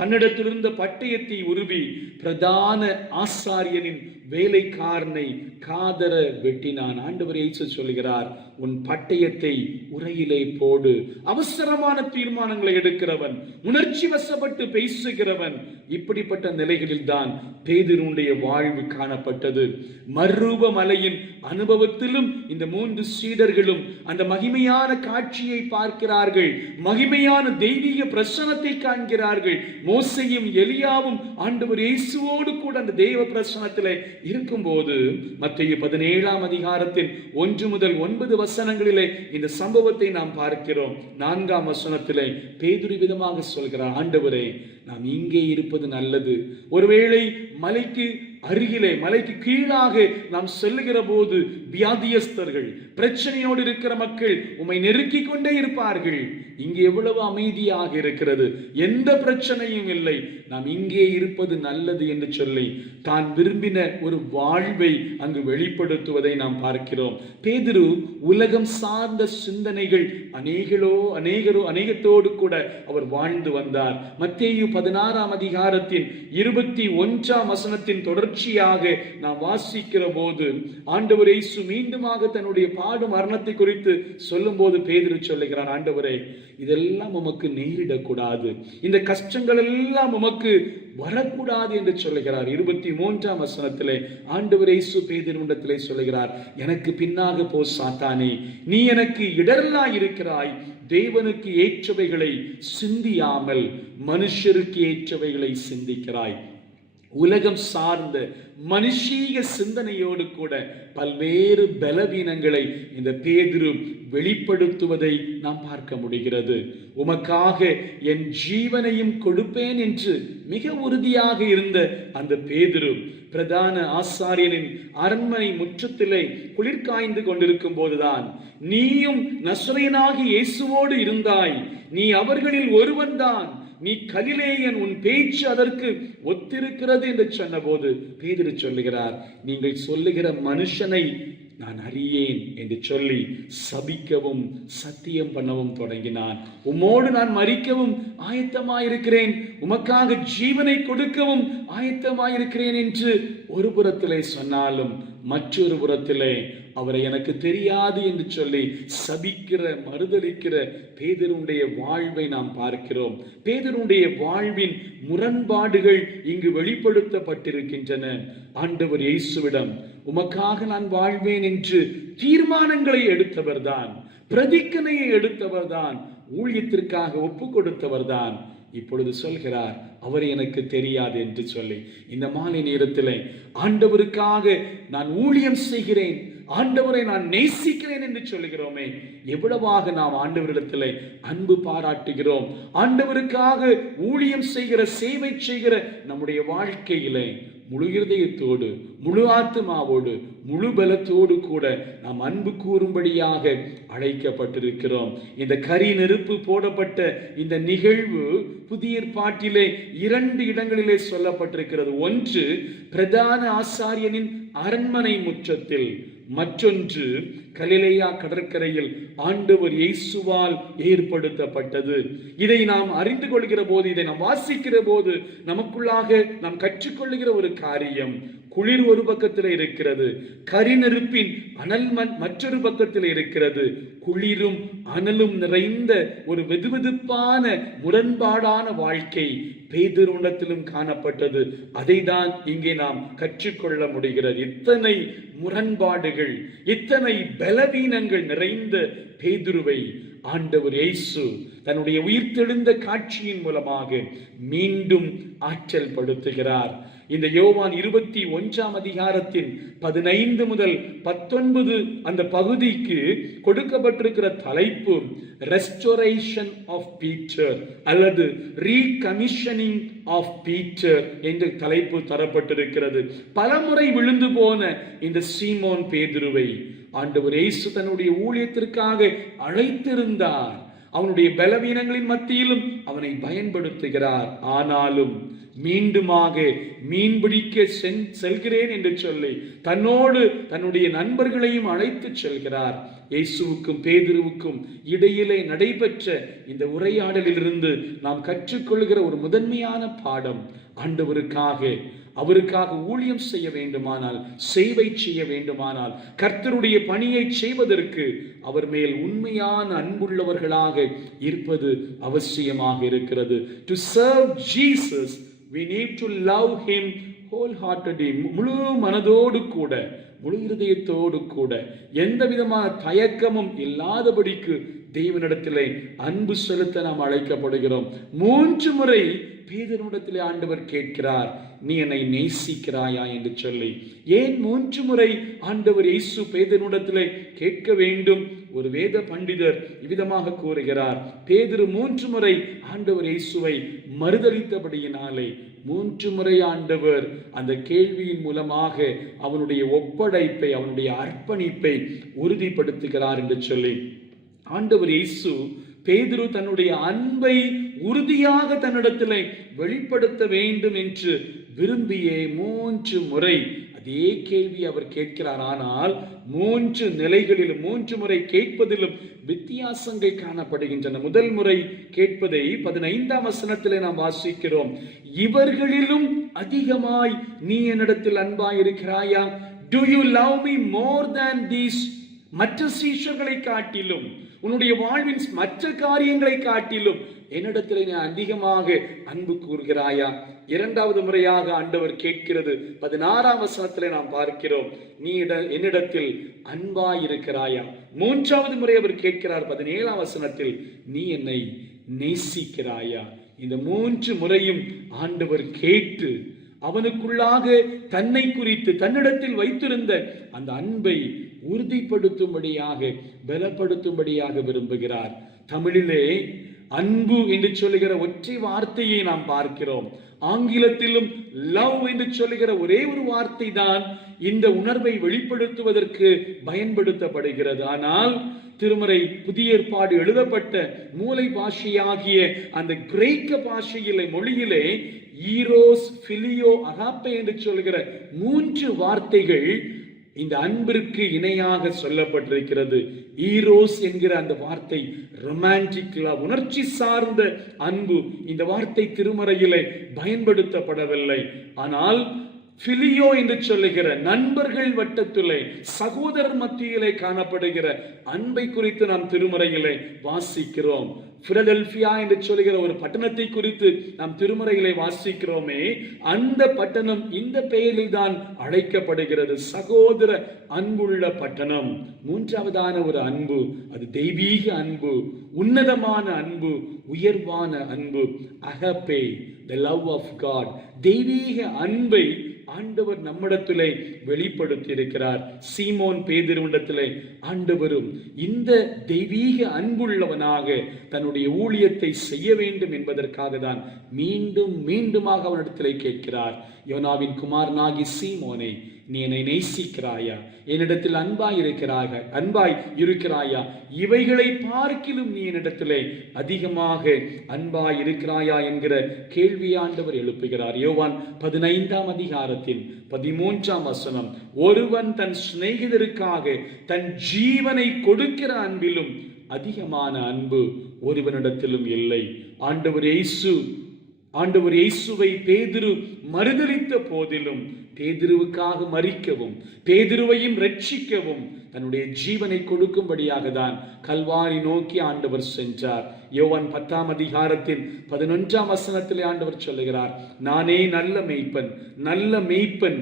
தன்னிடத்திலிருந்த பட்டயத்தை உருவி பிரதான ஆசாரியனின் வேலைக்காரனை காதர வெட்டினான். ஆண்டவர் இயேசு சொல்லுகிறார், உன் பட்டயத்தை உரையிலே போடு. அவசரமான தீர்மானங்களை எடுக்கிறவன், உணர்ச்சி வசப்பட்டு பேசுகிறவன், இப்படிப்பட்ட நிலைகளில் தான் பேதுருவுடைய வாழ்வு காணப்பட்டது. மறுரூப மலையின் அனுபவத்திலும் இந்த 3 சீடர்களும் அந்த மகிமையான காட்சியை பார்க்கிறார்கள், மகிமையான தெய்வீக பிரசன்னத்தை காண்கிறார்கள். மோசேயும் எலியாவும் ஆண்டவர் இயேசுவோடு கூட அந்த தெய்வ பிரசன்னத்திலே இருக்கும்போது மத்தேயு 17ஆம் அதிகாரத்தின் 1 முதல் 9 வசனங்களிலே இந்த சம்பவத்தை நாம் பார்க்கிறோம். 4ஆம் வசனத்திலே பேதுரு விதமாக சொல்கிறார், ஆண்டவரே, நாம் இங்கே இருப்பது நல்லது. ஒருவேளை மலைக்கு அருகிலே, மலைக்கு கீழாக நாம் செல்லுகிற போது வியாதியஸ்தர்கள், பிரச்சனையோடு இருக்கிற மக்கள் உம்மை நெருக்கிக் கொண்டே இருப்பார்கள். இங்கே எவ்வளவு அமைதியாக இருக்கிறது, எந்த பிரச்சனையும் இல்லை, நாம் இங்கே இருப்பது நல்லது என்று சொல்லி தான் விரும்பின ஒரு வாழ்வை அங்கு வெளிப்படுத்துவதை நாம் பார்க்கிறோம். பேதுரு உலகம் சார்ந்த சிந்தனைகள் அநேகத்தோடு கூட அவர் வாழ்ந்து வந்தார். மத்தேயு 16ஆம் அதிகாரத்தின் 21ஆம் வசனத்தின் தொடர்ச்சியாக நாம் வாசிக்கிற போது ஆண்டவர் இயேசு மீண்டுமாக தன்னுடைய பாடு மரணத்தை குறித்து சொல்லும் போது பேதுரு சொல்லுகிறார், ஆண்டவரே, இதெல்லாம் உமக்கு நேரிடக்கூடாது, இந்த கஷ்டங்கள் எல்லாம் உமக்கு வரக்கூடாது என்று சொல்லுகிறார். 23ஆம் வசனத்திலே ஆண்டவர் இயேசு பேதுருவிடத்திலே சொல்லுகிறார், எனக்கு பின்னாக போ சாத்தானே, நீ எனக்கு இடரலாய் இருக்கிறாய், தேவனுக்கு ஏற்றவைகளை சிந்தியாமல் மனுஷருக்கு ஏற்றவைகளை சிந்திக்கிறாய். உலகம் சார்ந்த மனுஷீக சிந்தனையோடு கூட பல்வேறு பலவீனங்களை இந்த பேதுரு வெளிப்படுத்துவதை நாம் பார்க்க முடிகிறது. உமக்காக என் ஜீவனையும் கொடுப்பேன் என்று மிக உறுதியாக இருந்த அந்த பேதுரு பிரதான ஆசாரியனின் அரண்மனை முற்றத்திலே குளிர்காய்ந்து கொண்டிருக்கும் போதுதான், நீயும் நசரேயனாகிய இயேசுவோடு இருந்தாய், நீ அவர்களில் ஒருவன்தான், நீ கலிலேயன், உன் பேச்சு அதற்கு ஒத்திருக்கிறது என்று சொன்னபோது பேதுரு சொல்லுகிறார், நீங்கள் சொல்லுகிற மனுஷனை நான் அறியேன் என்று சொல்லி சபிக்கவும் சத்தியம் பண்ணவும் தொடங்கினான். உம்மோடு நான் மரிக்கவும் ஆயத்தமாயிருக்கிறேன், உமக்காக ஜீவனை கொடுக்கவும் ஆயத்தமாயிருக்கிறேன் என்று ஒரு புறத்திலே சொன்னாலும் மற்றொரு புறத்திலே அவரை எனக்கு தெரியாது என்று சொல்லி சபிக்கிற மறுதலிக்கிற பேதுருடைய வாழ்வை நாம் பார்க்கிறோம். பேதுருடைய வாழ்வின் முரண்பாடுகள் இங்கு வெளிப்படுத்தப்பட்டிருக்கின்றன. ஆண்டவர் இயேசுவிடம் உமக்காக நான் வாழ்வேன் என்று தீர்மானங்களை எடுத்தவர்தான், பிரதிக்கனையை எடுத்தவர்தான், ஊழியத்திற்காக ஒப்பு கொடுத்தவர்தான். இப்பொழுது சொல்கிறார் அவரை எனக்கு தெரியாது என்று சொல்லி. இந்த மாலை நேரத்திலே ஆண்டவருக்காக நான் ஊழியம் செய்கிறேன், ஆண்டவரை நான் நேசிக்கிறேன் என்று சொல்லுகிறோமே, எவ்வளவாக நாம் ஆண்டவரிடத்திலே அன்பு பாராட்டுகிறோம். ஆண்டவருக்காக ஊழியம் செய்கிற, சேவை செய்கிற நம்முடைய வாழ்க்கையிலே முழு இருதயத்தோடு, முழு ஆத்துமாவோடு, முழு பலத்தோடு கூட நாம் அன்பு கூறும்படியாக அழைக்கப்பட்டிருக்கிறோம். இந்த கரி நெருப்பு போடப்பட்ட இந்த நிகழ்வு புதிய ஏற்பாட்டிலே 2 இடங்களிலே சொல்லப்பட்டிருக்கிறது. ஒன்று பிரதான ஆசாரியனின் அரண்மனை முற்றத்தில், மற்றொன்று கலிலேயா கடற்கரையில் ஆண்டவர் இயேசுவால் ஏற்படுத்தப்பட்டது. இதை நாம் அறிந்து கொள்கிற போது, இதை நாம் வாசிக்கிற போது நமக்குள்ளாக நாம் கற்றுக்கொள்ளுகிற ஒரு காரியம், குளிர் ஒரு பக்கத்தில் இருக்கிறது, கரிநெருப்பின் அனல் மற்றொரு பக்கத்தில் இருக்கிறது. குளிரும் அனலும் நிறைந்த ஒரு வெதுவெதுப்பான முரண்பாடான வாழ்க்கை பேதுருவிடத்திலும் காணப்பட்டது. அதை தான் இங்கே நாம் கற்றுக்கொள்ள முடிகிறது. இத்தனை முரண்பாடுகள், இத்தனை பலவீனங்கள் நிறைந்த பேதுருவை ஆண்டவர் இயேசு தன்னுடைய உயிர்த்தெழுந்த காட்சியின் மூலமாக மீண்டும் ஆற்றல் படுத்துகிறார். இந்த யோவான் 21 அதிகாரத்தின் 15 முதல் 19 அந்த பகுதிக்கு கொடுக்கப்பட்டிருக்கிற தலைப்பு ரெஸ்டோரேஷன் ஆஃப் பீட்டர் அல்லது ரீகமிஷனிங் ஆஃப் பீட்டர் என்ற தலைப்பு தரப்பட்டிருக்கிறது. பலமுறை விழுந்து போன இந்த சீமோன் பேதுருவை ஆண்டவர் இயேசு தன்னுடைய ஊழியத்திற்காக அழைத்திருந்தார். அவனுடைய பலவீனங்களின் மத்தியிலும் அவனை பயன்படுத்துகிறார். ஆனாலும் மீண்டுமாக மீன்பிடிக்க செல்கிறேன் என்று சொல்லி தன்னோடு தன்னுடைய நண்பர்களையும் அழைத்து செல்கிறார். இயேசுவுக்கும் பேதுருவுக்கும் இடையிலே நடைபெற்ற இந்த உரையாடலிலிருந்து நாம் கற்றுக்கொள்கிற ஒரு முதன்மையான பாடம், அவருக்காக ஊழியம் செய்ய வேண்டுமானால், சேவை செய்ய வேண்டுமானால், கர்த்தருடைய பணியை செய்வதற்கு அவர் மேல் உண்மையான அன்புள்ளவர்களாக இருப்பது அவசியமாக இருக்கிறது. To serve Jesus, we need to love him wholeheartedly. முழு மனதோடு கூட, முழு இருதயத்தோடு கூட, எந்த விதமான தயக்கமும் இல்லாதபடிக்கு தேவனிடத்திலே அன்பு செலுத்த நாம் அழைக்கப்படுகிறோம். 3 முறை பேதுருவிடத்திலே ஆண்டவர் கேட்கிறார், நீ என்னை நேசிக்கிறாயா என்று சொல்லி. ஏன் 3 முறை ஆண்டவர் இயேசு பேதுருவிடத்திலே கேட்க வேண்டும்? ஒரு வேத பண்டிதர் இவ்விதமாக கூறுகிறார், பேதுரு 3 முறை ஆண்டவர் இயேசுவை மறுதலித்தபடியினாலே 3 முறை ஆண்டவர் அந்த கேள்வியின் மூலமாக அவனுடைய ஒப்படைப்பை, அவனுடைய அர்ப்பணிப்பை உறுதிப்படுத்துகிறார் என்று சொல்லி. ஆண்டவர் இயேசு பேதுரு தன்னுடைய அன்பை உறுதியாக தன்னிடத்திலே வெளிப்படுத்த வேண்டும் என்று விரும்பிய 3 முறை அதே கேள்வி அவர் கேட்கிறார். ஆனால் 3 நிலைகளிலும் 3 முறை கேட்பதிலும் வித்தியாசங்கள் காணப்படுகின்றன. முதல் முறை கேட்பதை 15ஆம் வசனத்திலே நாம் வாசிக்கிறோம். இவர்களிலும் அதிகமாய் நீ என்னிடத்தில் அன்பாயிருக்கிறாயா? Do you love me more than these? மற்ற சீஷர்களை காட்டிலும், உன்னுடைய வாழ்வின் மற்ற காரியங்களை காட்டிலும் என்னிடத்தில் நீ அதிகமாக அன்பு கூறுகிறாயா? 2வது முறையாக ஆண்டவர் கேட்கிறது 16ஆம் வசனத்திலே நாம் பார்க்கிறோம், நீ என்னிடத்தில் அன்பாயிருக்கிறாயா? 3வது முறை அவர் கேட்கிறார் 17ஆம் வசனத்தில், நீ என்னை நேசிக்கிறாயா? இந்த 3 முறையும் ஆண்டவர் கேட்டு அவனுக்குள்ளாக தன்னை குறித்து தன்னிடத்தில் வைத்திருந்த அந்த அன்பை உறுதிப்படுத்தும்படியாக பலப்படுத்தும்படியாக விரும்புகிறார். தமிழிலே அன்பு என்று சொல்லுகிற ஒற்றை வார்த்தையை நாம் பார்க்கிறோம். ஆங்கிலத்திலும் லவ் என்று சொல்லுகிற ஒரே ஒரு வார்த்தை தான் இந்த உணர்வை வெளிப்படுத்துவதற்கு பயன்படுத்தப்படுகிறது. ஆனால் திருமறை புதிய ஏற்பாடு எழுதப்பட்ட மூலை பாஷையாகிய அந்த கிரேக்க பாஷையிலே மொழியிலே ஈரோஸ், பிலியோ, அகாப்பே என்று சொல்கிற 3 வார்த்தைகள் இந்த அன்பிற்கு இணையாக சொல்லப்பட்டிருக்கிறது. ஈரோஸ் என்கிற அந்த வார்த்தை ரொமான்டிக் லவ், உணர்ச்சி சார்ந்த அன்பு. இந்த வார்த்தை திருமறையிலே பயன்படுத்தப்படவில்லை. ஆனால் பிலியோ என்று சொல்லுகிற நண்பர்கள் வட்டத்திலே சகோதரர் மத்தியிலே காணப்படுகிற அன்பை குறித்து நாம் திருமறையிலே வாசிக்கிறோம். பிலடெல்பியா என்று சொல்லுகிற ஒரு பட்டணத்தை குறித்து நாம் திருமறையிலே வாசிக்கிறோமே, அந்த பட்டணம் இந்த பெயரில் தான் அழைக்கப்படுகிறது, சகோதர அன்புள்ள பட்டணம். 3வதான ஒரு அன்பு, அது தெய்வீக அன்பு, உன்னதமான அன்பு, உயர்வான அன்பு, அகப்பே, the love of God. தெய்வீக அன்பை ஆண்டவர் நம்மிடத்திலே வெளிப்படுத்தி இருக்கிறார். சீமோன் பேதுருவிடத்திலே ஆண்டவரும் இந்த தெய்வீக அன்புள்ளவனாக தன்னுடைய ஊழியத்தை செய்ய வேண்டும் என்பதற்காக தான் மீண்டும் மீண்டுமாக அவனிடத்திலே கேட்கிறார். யோனாவின் குமாரனாகி சீமோனே, நீ என்னை நேசிக்கிறாயா? என்னிடத்தில் அன்பாய் இருக்கிறாயா? இவைகளை பார்க்கிலும் நீ என்னிடத்திலே அதிகமாக அன்பாய் இருக்கிறாயா என்கிற கேள்வி ஆண்டவர் எழுப்புகிறார். யோவான் 15ஆம் அதிகாரத்தின் 13ஆம் வசனம், ஒருவன் தன் சிநேகிதருக்காக தன் ஜீவனை கொடுக்கிற அன்பிலும் அதிகமான அன்பு ஒருவனிடத்திலும் இல்லை. ஆண்டவர் இயேசுவை பேதுரு மறுதலித்த போதிலும் பேதுருவுக்காக மரிக்கவும் பேதுருவையும் ரட்சிக்கவும் தன்னுடைய ஜீவனை கொடுக்கும்படியாக தான் கல்வாரி நோக்கி ஆண்டவர் சென்றார். யோவான் 10ஆம் அதிகாரத்தின் 11ஆம் வசனத்திலே ஆண்டவர் சொல்லுகிறார், நானே நல்ல மேய்ப்பன்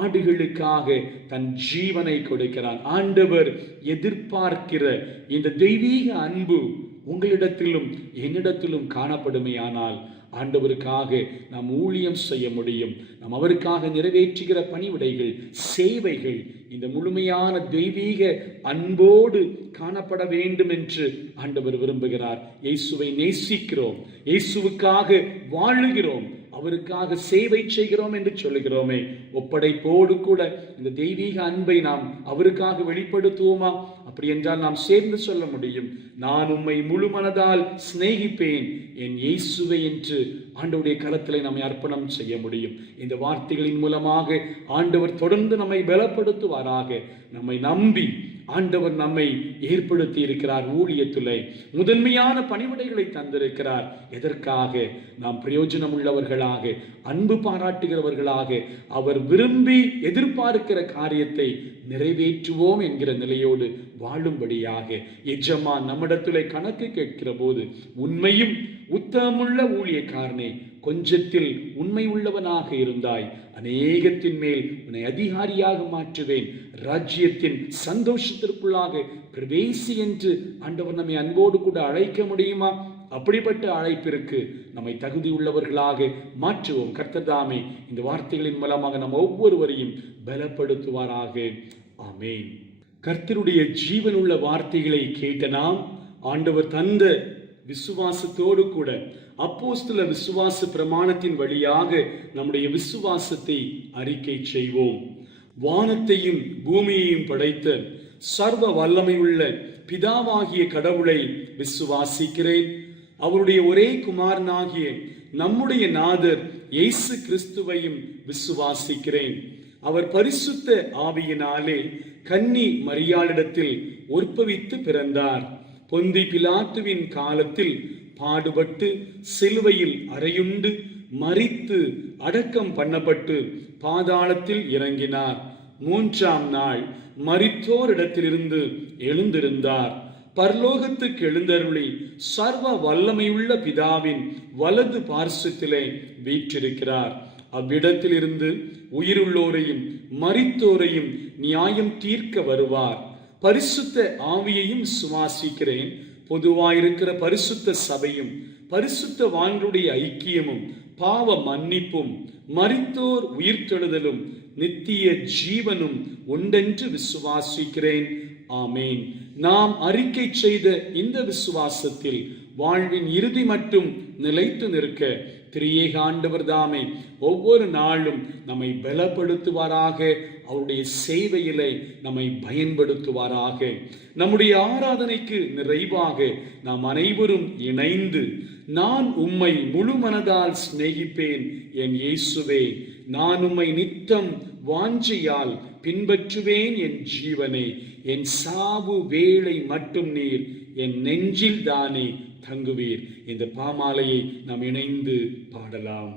ஆடுகளுக்காக தன் ஜீவனை கொடுக்கிறான். ஆண்டவர் எதிர்பார்க்கிற இந்த தெய்வீக அன்பு உங்களிடத்திலும் என்னிடத்திலும் காணப்படுமையானால் ஆண்டவருக்காக நாம் ஊழியம் செய்ய முடியும். நாம் அவருக்காக நிறைவேற்றுகிற பணிவிடைகள், சேவைகள் இந்த முழுமையான தெய்வீக அன்போடு காணப்பட வேண்டும் என்று ஆண்டவர் விரும்புகிறார். இயேசுவை நேசிக்கிறோம், இயேசுவுக்காக வாழுகிறோம், அவருக்காக சேவை செய்கிறோம் என்று சொல்லுகிறோமே, ஒப்படைப்போடு கூட இந்த தெய்வீக அன்பை நாம் அவருக்காக வெளிப்படுத்துவோமா? அப்படி என்றால் நாம் சேர்ந்து சொல்ல முடியும், நான் உம்மை முழு மனதால் சிநேகிப்பேன் என் இயேசுவை என்று ஆண்டவருடைய கரத்திலே நம்மை அர்ப்பணம் செய்ய முடியும். இந்த வார்த்தைகளின் மூலமாக ஆண்டவர் தொடர்ந்து நம்மை பலப்படுத்துவாராக. நம்மை நம்பி ஆண்டவர் நம்மை ஏற்படுத்தி இருக்கிறார். ஊழியத்திலே முதன்மையான பணிவிடைகளை தந்திருக்கிறார். எதற்காக? நாம் பிரயோஜனம் உள்ளவர்களாக, அன்பு பாராட்டுகிறவர்களாக, அவர் விரும்பி எதிர்பார்க்கிற காரியத்தை நிறைவேற்றுவோம் என்கிற நிலையோடு வாழும்படியாக. எஜமான் நம்மிடத்திலே கணக்கு கேட்கிற போது, உண்மையும் உத்தமுள்ள ஊழியக்காரனே, கொஞ்சத்தில் உண்மை உள்ளவனாக இருந்தாய், அநேகத்தின் மேல் உன்னை அதிகாரியாக மாற்றுவேன், ராஜ்யத்தின் சந்தோஷத்திற்குள்ளாக பிரவேசி என்று ஆண்டவர் நம்மை அன்போடு கூட அழைக்க முடியுமா? அப்படிப்பட்ட அழைப்பிற்கு நம்மை தகுதி உள்ளவர்களாக மாற்றுவோம். கர்த்தர் தாமே இந்த வார்த்தைகளின் மூலமாக நம் ஒவ்வொருவரையும் பலப்படுத்துவாராக. ஆமென். கர்த்தருடைய ஜீவனுள்ள வார்த்தைகளை கேட்ட நாம் ஆண்டவர் தந்த விசுவாசத்தோடு கூட அப்போஸ்தல விசுவாச பிரமாணத்தின் வழியாக நம்முடைய விசுவாசத்தை அறிக்கை செய்வோம். வானத்தையும் பூமியையும் படைத்த சர்வ வல்லமை உள்ள பிதாவாகிய கடவுளை விசுவாசிக்கிறேன். அவருடைய ஒரே குமாரனாகிய நம்முடைய நாதர் இயேசு கிறிஸ்துவையும் விசுவாசிக்கிறேன். அவர் பரிசுத்த ஆவியினாலே கன்னி மரியாளிடத்தில் உற்பவித்து பிறந்தார். பொந்தி பிலாத்துவின் காலத்தில் பாடுபட்டு சிலுவையில் அறையுண்டு மரித்து அடக்கம் பண்ணப்பட்டு பாதாளத்தில் இறங்கினார். 3ஆம் நாள் மரித்தோரிடத்திலிருந்து எழுந்திருந்தார். பரலோகத்துக்கு எழுந்தருளி சர்வ வல்லமையுள்ள பிதாவின் வலது பார்சத்திலே வீற்றிருக்கிறார். அவ்விடத்திலிருந்து உயிருள்ளோரையும் மரித்தோரையும் நியாயம் தீர்க்க வருவார். பரிசுத்த ஆவியையும் சுவாசிக்கிறேன். பொதுவாயிருக்கிற பரிசுத்த சபையும் பரிசுத்தவான்களுடைய ஐக்கியமும் பாவ மன்னிப்பும் மரித்தோர் உயிர்த்தெழுதலும் நித்திய ஜீவனும் உண்டென்று விசுவாசிக்கிறேன். ஆமேன். நாம் அறிக்கை செய்த இந்த விசுவாசத்தில் வாழ்வின் இறுதி மட்டும் நிலைத்து நிற்க திரியேக ஆண்டவர் தாமே ஒவ்வொரு நாளும் நம்மை பலப்படுத்துவாராக. அவருடைய சேவையிலே நம்மை பயன்படுத்துவாராக. நம்முடைய ஆராதனைக்கு நிறைவாக நாம் அனைவரும் இணைந்து, நான் உம்மை முழு மனதால் சிநேகிப்பேன் என் இயேசுவே, நான் உம்மை நித்தம் வாஞ்சையால் பின்பற்றுவேன் என் ஜீவனே, என் சாவு வேளை மட்டும் நீர் என் நெஞ்சில் தானே தங்குவீர். இந்த பாமாலையை நாம் இணைந்து பாடலாம்.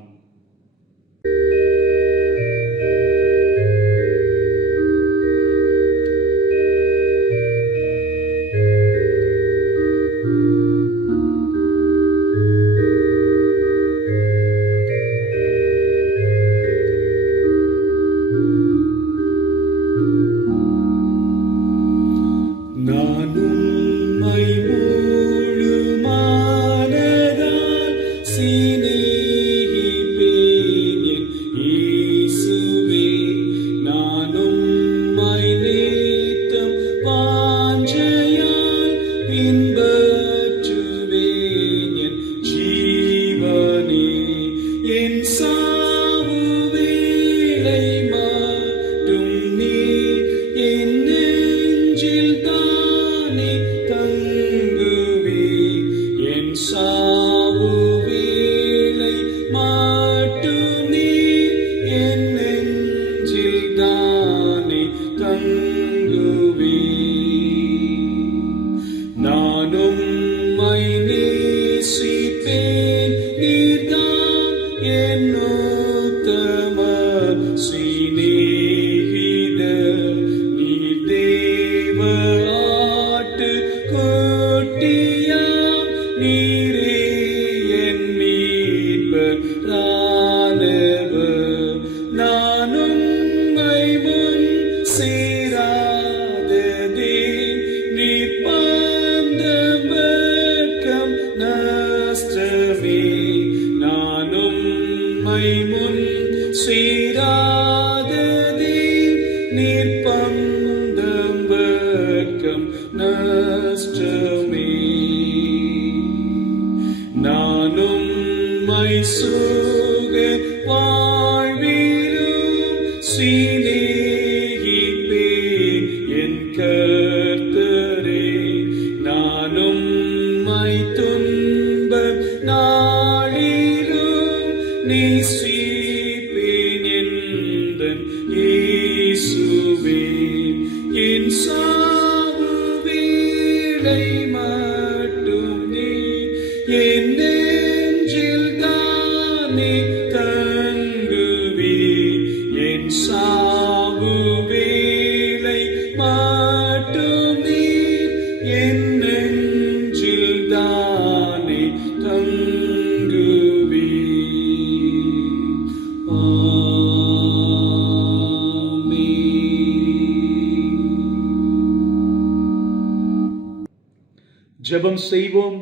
ஜெபம் செய்வோம்.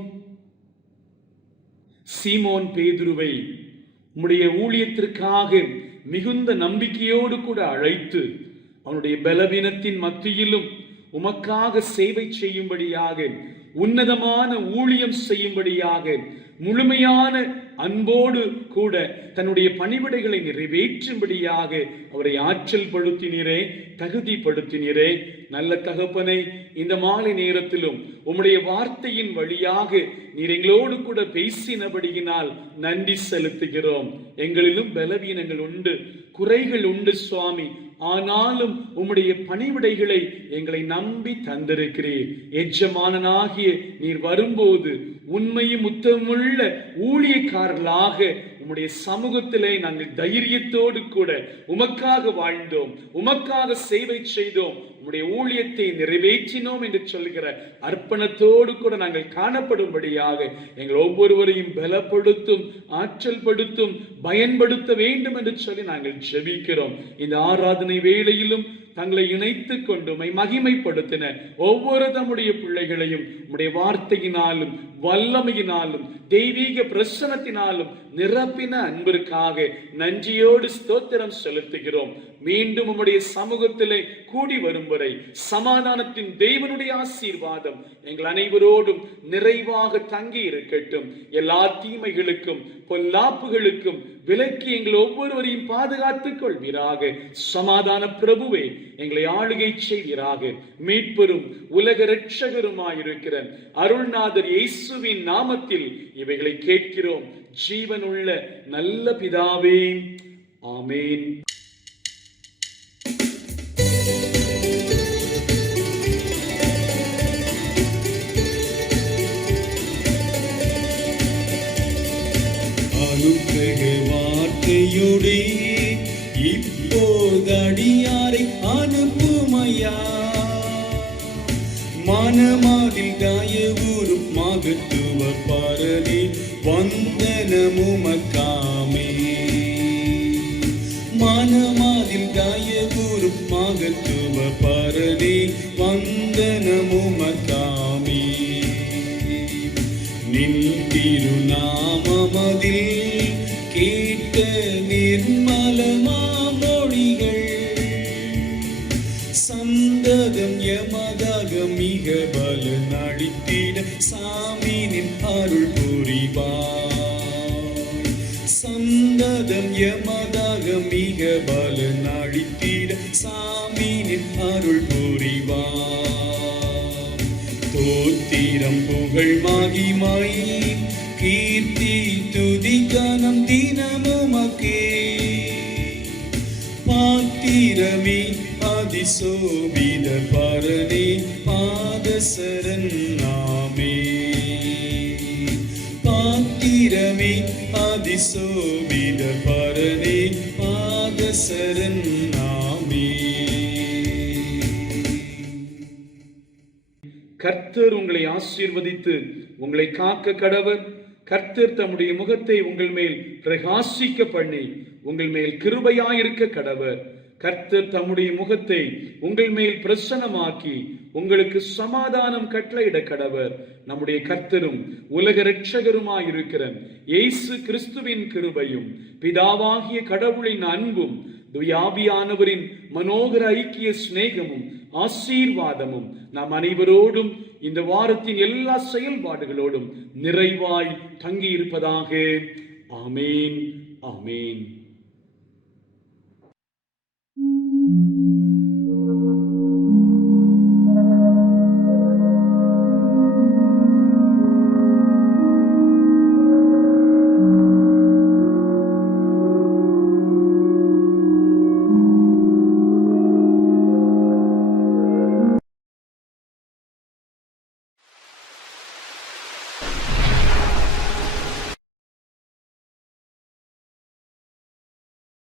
சீமோன் பேதுருவை உம்முடைய ஊழியத்திற்காக மிகுந்த நம்பிக்கையோடு கூட அழைத்து அவனுடைய பலவீனத்தின் மத்தியிலும் உமக்காக சேவை செய்யும்படியாக, உன்னதமான ஊழியம் செய்யும்படியாக, முழுமையான அன்போடு கூட தன்னுடைய பணிவிடைகளை நிறைவேற்றும்படியாக அவரை ஆற்றல் படுத்தினீரே, தகுதிப்படுத்தினீரே. நல்ல தகப்பனை, இந்த மாலை நேரத்திலும் உம்முடைய வார்த்தையின் வழியாக நீர் எங்களோடு கூட பேசினபடியினால் நன்றி செலுத்துகிறோம். எங்களிலும் பலவீனங்கள் உண்டு, குறைகள் உண்டு சுவாமி. ஆனாலும் உம்முடைய பணிவிடைகளை எங்களை நம்பி தந்திருக்கிறீர். எஜமானனாகிய நீர் வரும்போது உண்மையும் உத்தமுள்ள ஊழியக்காரர்களாக உம்முடைய சமூகத்திலே நாங்கள் தைரியத்தோடு கூட உமக்காக வாழ்ந்தோம், உமக்காக சேவை செய்தோம், உம்முடைய ஊழியத்தை நிறைவேற்றினோம் என்று சொல்கிற அர்ப்பணத்தோடு கூட நாங்கள் காணப்படும்படியாக எங்கள் ஒவ்வொருவரையும் பலப்படுத்தும், ஆற்றல் படுத்தும், பயன்படுத்த வேண்டும் என்று சொல்லி நாங்கள் ஜெபிக்கிறோம். இந்த ஆராதனை வேளையிலும் தங்களை இணைத்துக் கொண்டு மகிமைப்படுத்தின ஒவ்வொரு தம்முடைய பிள்ளைகளையும் உம்முடைய வார்த்தையினாலும் வல்லமையினாலும் தெய்வீக பிரசன்னத்தினாலும் நிரப்பின அன்பிற்காக நன்றியோடு ஸ்தோத்திரம் செலுத்துகிறோம். மீண்டும் உம்முடைய சமூகத்திலே கூடி வரும் வரை சமாதானத்தின் தேவனுடைய ஆசீர்வாதம் எங்கள் அனைவரோடும் நிறைவாக தங்கி இருக்கட்டும். எல்லா தீமைகளுக்கும் பொல்லாப்புகளுக்கும் விலக்கி எங்கள் ஒவ்வொருவரையும் பாதுகாத்துக் கொள்வீராக. சமாதான பிரபுவே எங்களை ஆளுகை செய்வீராக. மீட்பெரும் உலக இரட்சகருமாயிருக்கிற அருள்நாதர் இயேசுவின் நாமத்தில் இவைகளை கேட்கிறோம் ஜீவனுள்ள நல்ல பிதாவே, ஆமேன். அனுக்கிரக வார்த்தையோடே இப்போதடியாரை அனுப்புமையா. மனமாதில் தயவுறும் மகத்துவ பரனே வந்தனமுமக்காமே. மனமாதில் தயவுறும் மகத்துவ பரனே வந்தனமுமக்காமே. நின் திருநாமமதில் கேட்ட நிர்மலமாமொழிகள் சந்ததம் எமதாக மிக பலன் அளித்திட சாமினின் அருள் புரிவாய். சந்ததம் எமதாக மிக பலன் அளித்திட சாமினின் அருள் புரிவாய். தோத்திரம் புகழ் மகிமை கீர்த்தி துதி கனம் தினமுமக்கே. பாத்திரமே அதிசோபித பரனே பாதசரன் நாமே. பாத்திரமே அதிசோபித பரனே பாதசரன் நாமே. கர்த்தர் உங்களை ஆசீர்வதித்து உங்களை காக்க கடவர். கர்த்தர் தம்முடைய முகத்தை உங்கள் மேல் பிரகாசிக்க பண்ணி உங்கள் மேல் கிருபையாயிருக்க கடவர். கர்த்தர் தம்முடைய முகத்தை உங்கள் மேல் பிரசன்னமாக்கி உங்களுக்கு சமாதானம் கட்டளையிட கடவர். நம்முடைய கர்த்தரும் உலக இரட்சகருமாயிருக்கிற இயேசு கிறிஸ்துவின் கிருபையும் பிதாவாகிய கடவுளின் அன்பும் துயாபியானவரின் மனோகர ஐக்கிய சிநேகமும் ஆசீர்வாதமும் நாம் அனைவரோடும் இந்த வாரத்தின் எல்லா செயல்பாடுகளோடும் நிறைவாய் தங்கி இருப்பதாக. ஆமேன், ஆமேன்.